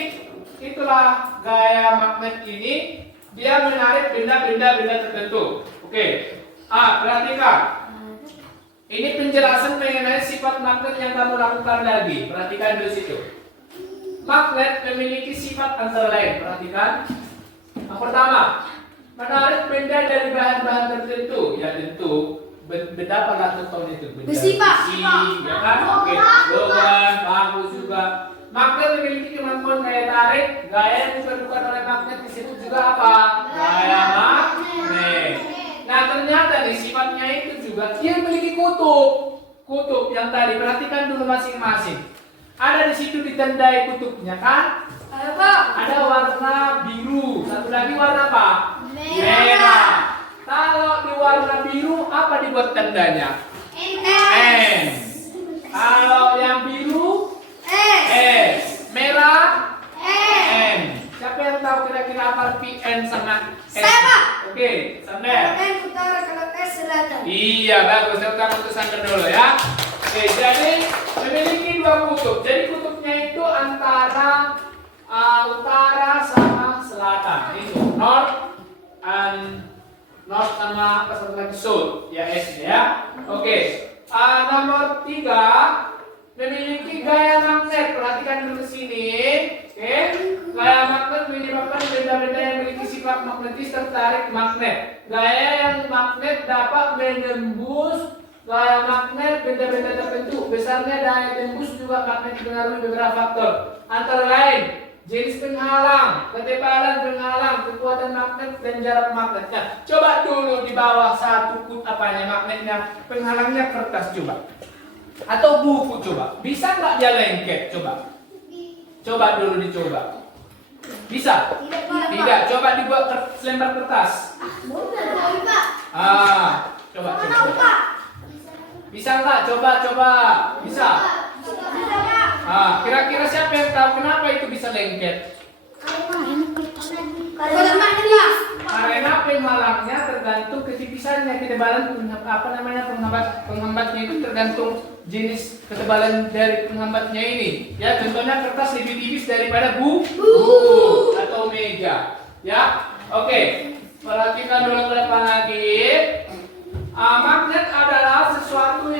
itulah gaya magnet ini, dia menarik benda-benda tertentu. Oke. Perhatikan. Ini penjelasan mengenai sifat magnet yang kamu lakukan lagi. Perhatikan dulu situ. Magnet memiliki sifat antara lain. Perhatikan. Yang pertama, menarik benda dari bahan-bahan tertentu. Ya tentu benda pada tahun itu. Besi, Pak. Ya kan? Oke. Logam, bambu juga. Magnet memiliki kemampuan daya tarik. Gaya yang diperlukan oleh magnet disebut juga apa? Gaya magnet. Nah ternyata nih sifatnya itu juga dia memiliki kutub yang tadi, perhatikan dulu masing-masing. Ada di situ ditandai kutubnya kan? Ada warna biru, satu lagi warna apa? Merah. Kalau di warna biru apa dibuat tandanya? N. Kalau yang biru S. Merah N. Siapa yang tahu kira-kira apa PN sama S? Oke, Sander. Utara, kalau selatan. Iya, bagus. Saya untuk Sander dulu ya. Oke, jadi memiliki dua kutub. Jadi kutubnya itu antara utara sama selatan. Itu north sama apa satu lagi south. Ya, S ya. Oke. Nomor 3 memiliki gaya magnet. Perhatikan dulu sini. Oke. Gaya magnet menyebabkan benda-benda yang memiliki sifat magnetis tertarik magnet. Gaya yang magnet dapat menembus gaya magnet benda-benda tertentu. Besarnya daya tembus juga magnet dipengaruhi beberapa faktor. Antara lain, jenis penghalang, ketebalan penghalang, kekuatan magnet dan jarak magnetnya. Coba dulu di bawah satu magnetnya, penghalangnya kertas coba. Atau buku coba. Bisa nggak dia lengket? Coba. Coba dulu dicoba. Bisa? Tidak. Coba dibuat selembar kertas. Coba. Bisa nggak? Coba. Bisa. Kira-kira siapa yang tahu kenapa itu bisa lengket? Karena penghalangnya tergantung ketipisannya, ketebalan penghambatnya itu tergantung jenis ketebalan dari penghambatnya ini. Ya, contohnya kertas lebih tipis daripada buku atau meja. Ya, oke. Perhatikan dulu ke depan lagi. Magnet adalah sesuatu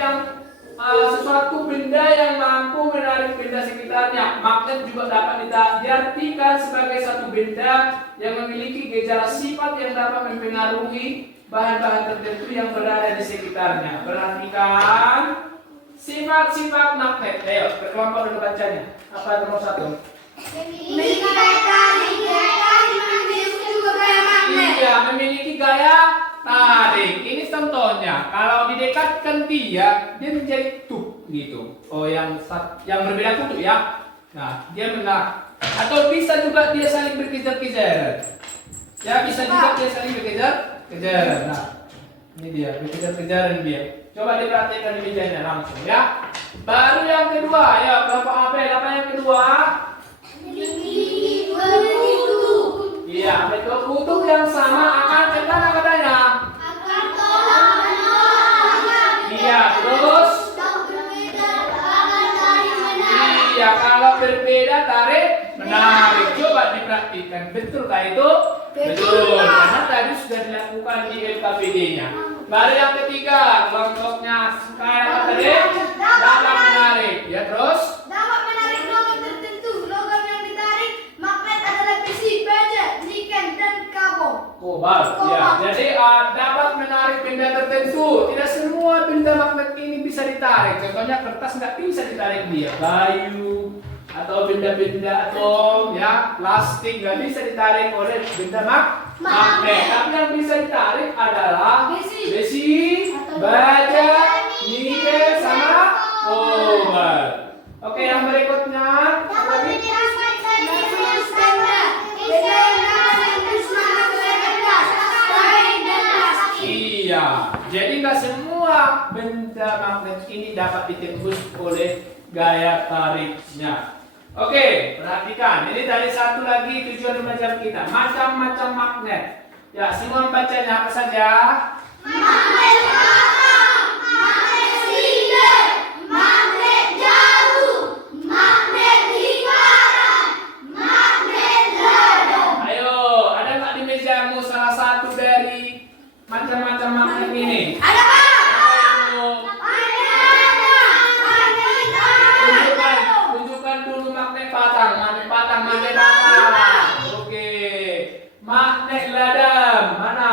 benda yang mampu menarik benda sekitarnya. Magnet juga dapat diartikan sebagai satu benda yang memiliki gejala sifat yang dapat mempengaruhi bahan-bahan tertentu yang berada di sekitarnya. Perhatikan sifat-sifat magnet. Ayo, berkelompok dulu bacanya. Apa nomor 1? Memiliki gaya tarik. Iya, memiliki gaya tarik. Ini contohnya. Kalau didekatkan dia menjadi tub gitu. Oh, yang berbeda kutub ya. Nah, dia benar. Atau bisa juga dia saling berkejar-kejaran. Ya, bisa juga dia saling berkejar-kejaran. Nah, ini dia berkejar-kejaran dia. Coba diperhatikan di mejanya langsung ya. Baru yang kedua, ya berapa Abel? Apa yang kedua? Iya, betul. Kutub yang sama akan kemana katanya? Iya, terus? Iya, kalau berbeda tarik menarik. Coba diperhatikan, betulkah itu? Betul. Karena tadi sudah dilakukan di LKPD-nya. Baru yang ketiga, kelompoknya kayak apa tadi? Dapat menarik. Ya, terus? Dapat menarik logam tertentu. Logam yang ditarik magnet adalah besi, baja, nikel, dan karbon. Kobalt. Ya, jadi dapat menarik benda tertentu. Tidak semua benda magnet ini bisa ditarik. Contohnya kertas nggak bisa ditarik dia. Kayu atau benda-benda atom, ya, plastik nggak bisa ditarik oleh benda magnet. Tapi yang bisa ditarik adalah besi, baja, nikel, sama kobalt. Oke, yang berikutnya apa lagi? Iya, jadi nggak semua benda magnet ini dapat ditembus oleh gaya tariknya. Oke, perhatikan. Ini dari satu lagi tujuan belajar kita. Macam-macam magnet. Ya, semua bacanya apa saja? Magnet atom, magnet silir, magnet jarum, magnet Penempatan magnet apa? Oke. Magnet ladam mana?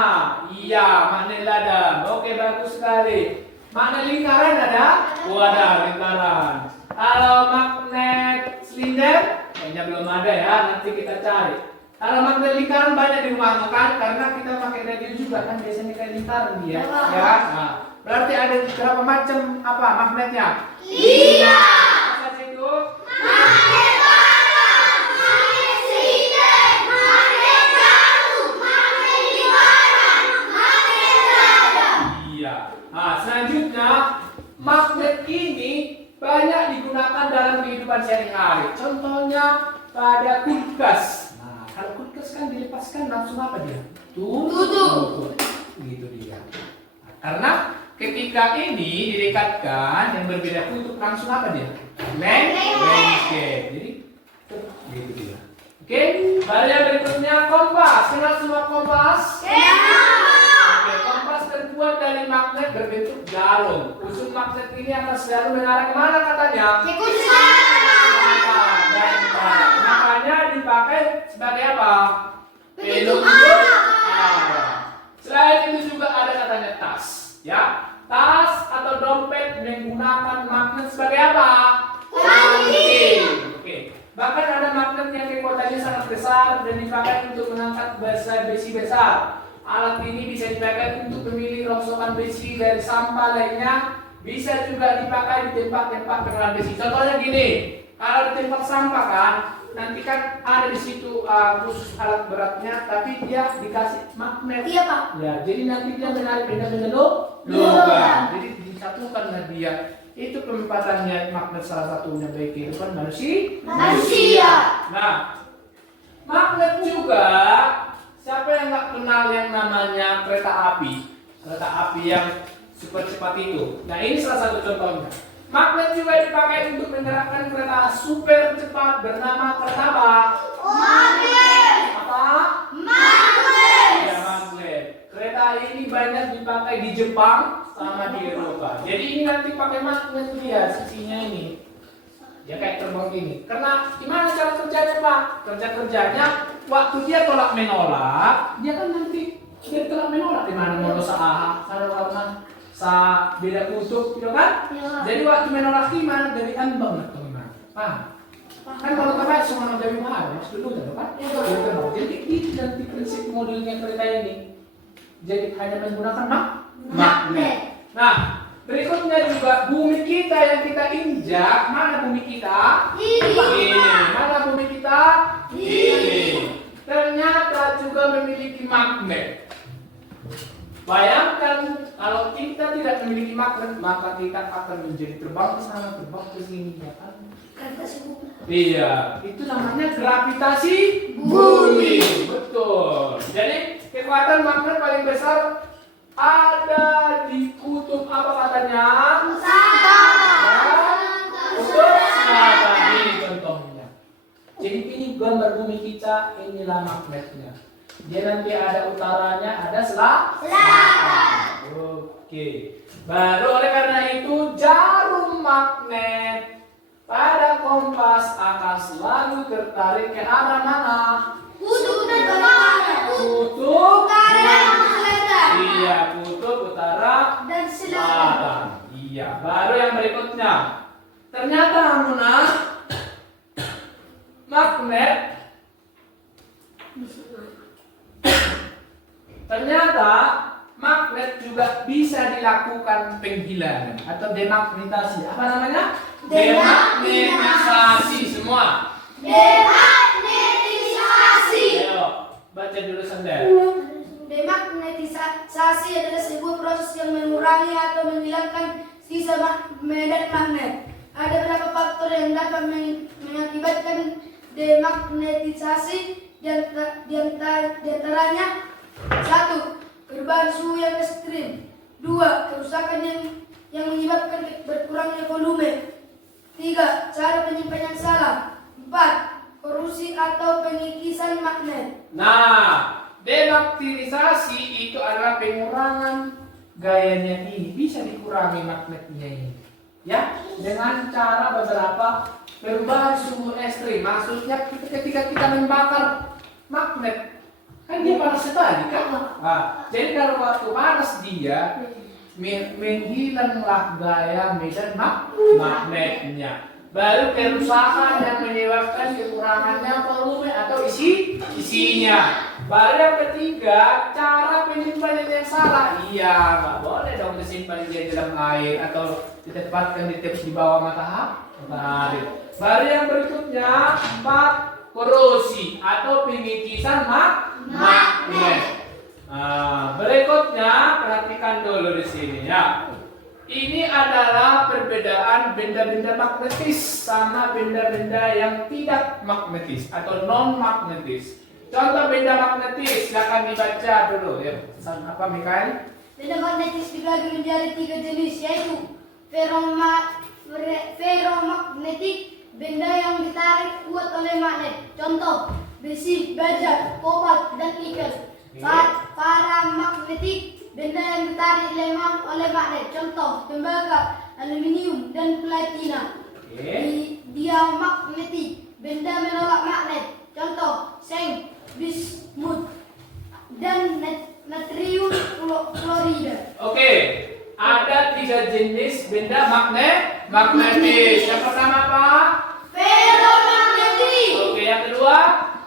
Iya, magnet ladam. Oke, bagus sekali. Magnet lingkaran ada? Oh, ada lingkaran. Kalau magnet silinder, kayaknya belum ada ya. Nanti kita cari. Kalau magnet lingkaran banyak di rumah kan? Karena kita pakai radio juga kan biasanya kayak lingkaran dia. Ya. Nah, berarti ada berapa macam apa magnetnya? 5. Apa saja itu? Magnet ladam, magnet silinder, magnet batu, magnet lingkaran, magnet ladam. Iya. Nah, selanjutnya magnet ini banyak digunakan dalam kehidupan sehari-hari. Contohnya pada kulkas. Nah, kalau kulkas kan dilepaskan langsung apa dia? Tutup. Gitu dia. Nah, karena ketika ini didekatkan yang berbeda kutub langsung apa dia? Landscape. Jadi gitu dia. Oke, lalu yang berikutnya kompas. Kenal semua kompas? Oke, kompas terbuat dari magnet berbentuk galon. Usung magnet ini akan selalu mengarah kemana katanya? Makanya dipakai sebagai apa? Pelindung arah. Selain itu juga ada katanya tas, ya. Tas atau dompet menggunakan magnet sebagai apa? Penting. Oke. Bahkan ada magnet yang kekuatannya sangat besar dan dipakai untuk mengangkat besi besar. Alat ini bisa dipakai untuk memilih rongsokan besi dari sampah lainnya. Bisa juga dipakai di tempat-tempat pengolahan besi. Contohnya gini, kalau di tempat sampah kan, nanti kan ada di situ khusus alat beratnya, tapi dia dikasih magnet. Iya, Pak. Ya, jadi nanti dia menarik benda-benda logam. Jadi disatukan dengan dia. Itu penempatannya magnet salah satunya bagi kehidupan manusia. Nah, magnet juga. Siapa yang nggak kenal yang namanya kereta api? Kereta api yang super cepat itu. Nah, ini salah satu contohnya. Magnet juga dipakai untuk menggerakkan kereta super cepat bernama kereta apa? Magnet. Apa? Magnet. Ya, magnet. Kereta ini banyak dipakai di Jepang sama di Eropa. Jadi ini nanti pakai magnet dia, sisinya ini. Ya kayak terbang gini. Karena gimana cara kerjanya Pak? Kerjanya waktu dia tolak menolak, dia kan nanti dia tolak menolak di mana mau saha, warna sa beda kutub, gitu kan? Ya. Jadi waktu menolak gimana dari ambang atau gimana? Paham? Kan kalau terkait semua dari mana? Mas dulu kan? Jadi itu nanti prinsip modelnya kereta ini. Jadi hanya menggunakan magnet. Nah, berikutnya juga bumi kita yang kita injak. Mana bumi kita? Ini. Mana bumi kita? Ini. Ternyata juga memiliki magnet. Bayangkan kalau kita tidak memiliki magnet, maka kita akan menjadi terbang ke sana, terbang ke sini, ya kan? Iya, itu namanya gravitasi bumi. Betul. Jadi kekuatan magnet paling besar ada di kutub apa katanya? Kutub selatan. Ini contohnya. Jadi ini gambar bumi kita, inilah magnetnya. Dia nanti ada utaranya, ada selatan. Oke. Baru oleh karena itu jarum magnet pada kompas akan selalu tertarik ke arah mana? Kutub utara. Kutub Selatan. Iya, kutub utara Dan selatan. Iya, baru yang berikutnya. Ternyata Muna magnet ternyata magnet juga bisa dilakukan penghilangan atau demagnetasi. Apa namanya? Demagnetisasi semua. Demagnetisasi. Ayo, baca dulu sendiri. Demagnetisasi adalah sebuah proses yang mengurangi atau menghilangkan sisa medan magnet. Ada beberapa faktor yang dapat mengakibatkan demagnetisasi, di antaranya 1. Perubahan suhu yang ekstrim. 2. Kerusakan yang menyebabkan berkurangnya volume. 3. Cara penyimpangan yang salah. 4. Korusi atau pengikisan magnet. Nah, demagnetisasi itu adalah pengurangan gayanya ini. Bisa dikurangi magnetnya ini. Ya, dengan cara beberapa berbahan suhu ekstrim. Maksudnya ketika kita membakar magnet, kan dia panas sekali kan? Nah, jadi kalau waktu panas dia menghilanglah gaya medan magnetnya. Baru kerusakan yang menyebabkan kekurangannya volume atau isinya. Baru yang ketiga, cara penyimpanan yang salah. Iya, nggak boleh dong disimpan dia dalam air atau ditempatkan di bawah matahari. Baru yang berikutnya, 4, korosi atau pengikisan magnet. Nah, berikutnya perhatikan dulu di sini ya. Ini adalah perbedaan benda-benda magnetis sama benda-benda yang tidak magnetis atau non magnetis. Contoh benda magnetis akan dibaca dulu ya. Pesan apa Mikael? Benda magnetis dibagi menjadi 3 jenis, yaitu ferromagnetik, benda yang ditarik kuat oleh magnet. Contoh besi, baja, kobalt, dan nikel. Paramagnetik, benda yang ditarik lemah oleh magnet. Contoh tembaga, aluminium, dan platina. Diamagnetik, benda menolak magnet. Contoh seng, bismut, dan natrium klorida. Oke, ada 3 jenis benda magnetis. Yang pertama apa? Ferromagnetik. Oke, yang kedua?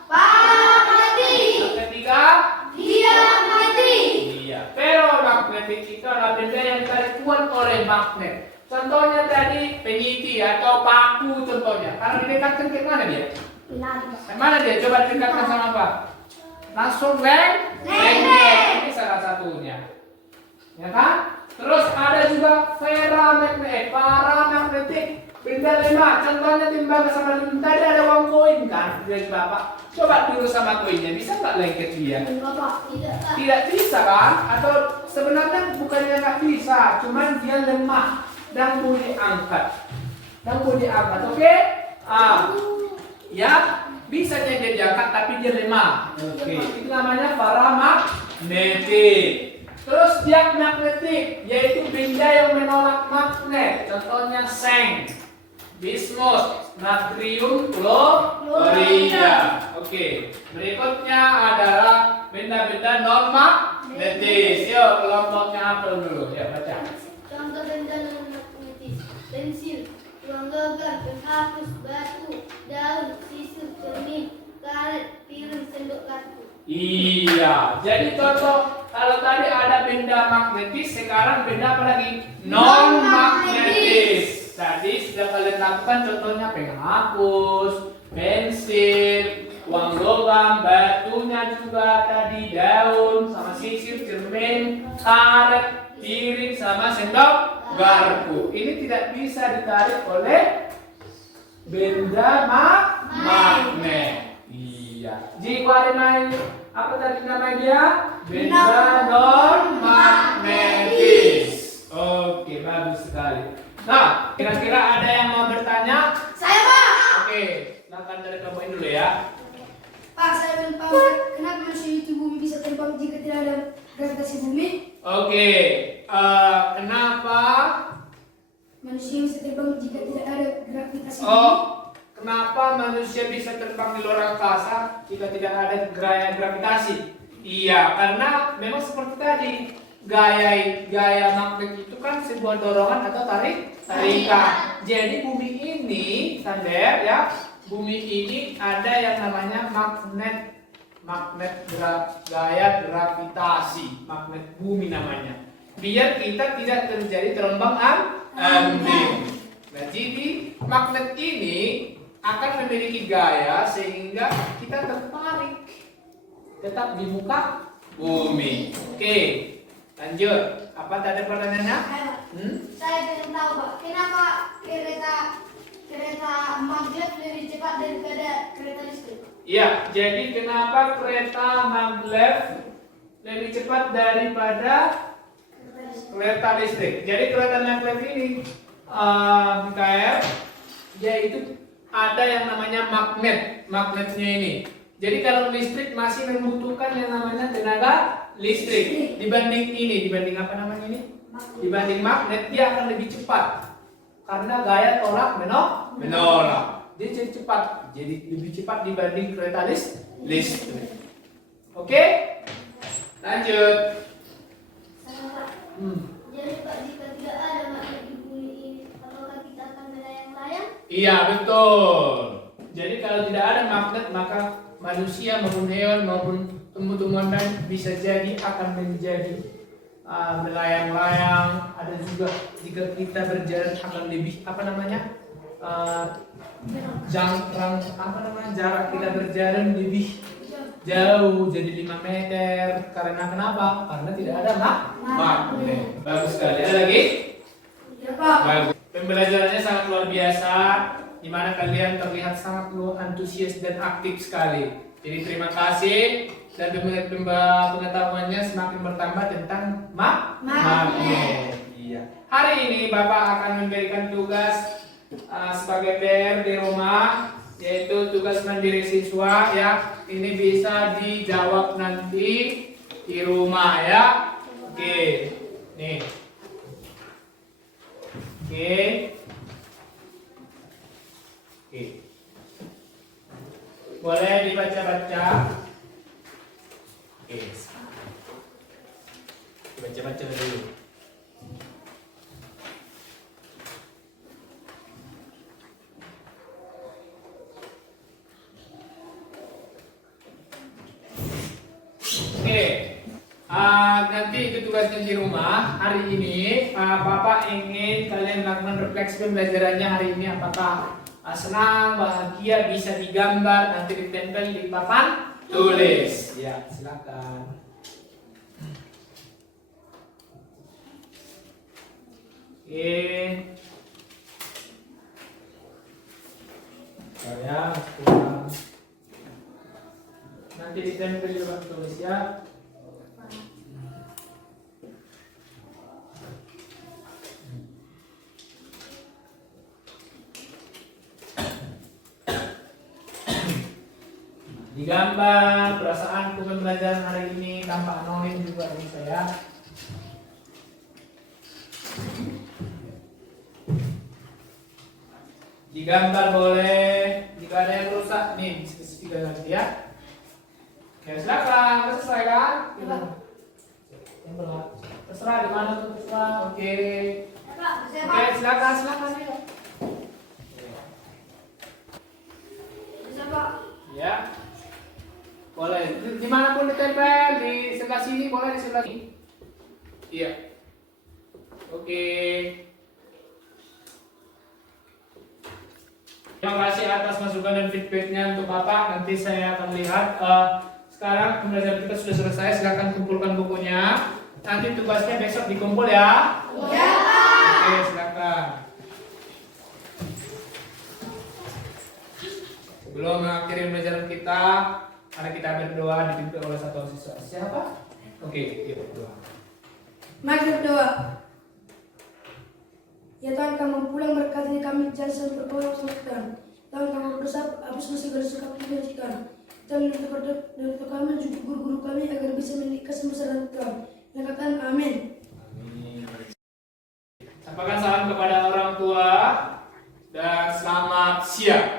Paramagnetik. Yang ketiga? Diamagnetik. Iya, ferromagnetik itu adalah benda yang ditarik kuat oleh magnet. Contohnya tadi penyiti atau paku contohnya. Kalau didekatkan ke mana dia? Mana dia? Coba dekatkan sama apa? Langsung lengket. Ini salah satunya. Ya kan? Terus ada juga paramagnetik. Benda lemah, contohnya timbangan sama lem. Tadi ada uang koin kan? Dari Bapak. Coba dulu sama koinnya, bisa nggak lengket dia? Tidak bisa kan? Atau sebenarnya bukannya nggak bisa, cuman dia lemah dan mau diangkat. Oke? Ya, bisa dia diangkat tapi dia lemah. Oke, itu namanya paramagnetik. Terus diamagnetik, yaitu benda yang menolak magnet. Contohnya seng, bismut, natrium klorida. Oke, berikutnya adalah benda-benda non magnetis. Yuk, kelompoknya apa dulu? Ya, baca. Contoh benda non magnetis: pensil, uang logam, penghapus, batu, daun, sisir, cermin, karet, piring, sendok garpu. Iya, jadi contoh kalau tadi ada benda magnetis, sekarang benda apa lagi? Non magnetis. Tadi sudah kalian lakukan contohnya penghapus, pensil, uang logam, batunya juga tadi daun, sama sisir, cermin, karet, piring, sama sendok garpu. Ini tidak bisa ditarik oleh benda magnet. Iya. Jika ada main apa tadi namanya dia? Benda non magnetis. Oke, bagus sekali. Nah, kira-kira ada yang mau bertanya? Saya, Pak. Oke, silakan dari kamu dulu ya. Pak, saya ingin tahu kenapa manusia itu bumi bisa terbang jika tidak ada gravitasi bumi? Oke, kenapa? Manusia bisa terbang jika tidak ada gravitasi bumi? Oh, kenapa manusia bisa terbang di luar angkasa jika tidak ada gaya gravitasi? Iya, karena memang seperti tadi gaya magnet itu kan sebuah dorongan atau tarikan. Jadi bumi ini, Sander ya, bumi ini ada yang namanya gaya gravitasi, magnet bumi namanya. Biar kita tidak terjadi terombang ambing. Nah, jadi magnet ini akan memiliki gaya sehingga kita tertarik tetap di muka bumi. Oke, lanjut. Apa tadi pertanyaannya? Saya ingin tahu, Pak, kenapa kereta magnet lebih cepat daripada kereta listrik? Iya, jadi kenapa kereta maglev lebih cepat daripada kereta listrik? Jadi kereta maglev ini, Mikael, yaitu ada yang namanya magnetnya ini. Jadi kalau listrik masih membutuhkan yang namanya tenaga listrik. Dibanding apa namanya ini? Dibanding magnet dia akan lebih cepat karena gaya tolak menolak. dia jadi cepat, jadi lebih cepat dibanding kereta listrik. Oke, lanjut. Jadi Pak, jika tidak ada makhluk di bumi ini, apakah kita akan melayang-layang? Iya betul. Jadi kalau tidak ada magnet maka manusia maupun hewan maupun tumbuh-tumbuhan dan bisa jadi akan menjadi melayang-layang. Ada juga jika kita berjalan akan lebih jarak kita berjalan lebih jauh jadi 5 meter. Karena kenapa? Karena tidak ada magnet. Bagus sekali. Ada lagi? Bagus. Pembelajarannya sangat luar biasa, di mana kalian terlihat sangat antusias dan aktif sekali. Jadi terima kasih dan pengetahuannya semakin bertambah tentang magnet. Iya. Hari ini Bapak akan memberikan tugas sebagai PR di rumah, yaitu tugas mandiri siswa ya. Ini bisa dijawab nanti di rumah ya. Oke. Nih. Oke. Boleh dibaca-baca. Oke. Baca-baca dulu. Oke. Nanti itu tugasnya di rumah. Hari ini Bapak ingin kalian melakukan refleksi pembelajarannya hari ini. Apakah senang, bahagia, bisa digambar, nanti ditempel di papan tulis. Ya, silakan. Oke. Saya kurang. Nanti ditempel di papan tulis ya. Digambar perasaanku pembelajaran hari ini tanpa anonim juga bisa ya. Digambar boleh, jika ada yang rusak nih bisa nanti ya. Oke, silakan, selesai kan? Terserah di mana tuh terserah. Oke. Oke, silakan ya. Bisa Pak. Ya. Boleh, dimanapun ditempel, di sebelah sini boleh, di sebelah sini. Iya. Oke. Terima kasih atas masukan dan feedbacknya untuk Bapak. Nanti saya akan lihat. Sekarang pembelajaran kita sudah selesai. Silakan kumpulkan bukunya. Nanti tugasnya besok dikumpul ya. Iya. Oke, silakan. Sebelum mengakhiri pembelajaran kita, mari kita berdoa dipimpin oleh satu siswa. Siapa? Oke, yuk berdoa. Mari berdoa. Ya Tuhan, kami pulang berkati kami jasa berdoa sama Tuhan. Tuhan, kami berdoa hapus segala suka kami Tuhan. Tuhan, dari kami juga guru-guru kami agar bisa memiliki kesembuhan Tuhan. Yang katakan amin. Amin. Sampaikan salam kepada orang tua dan selamat siang.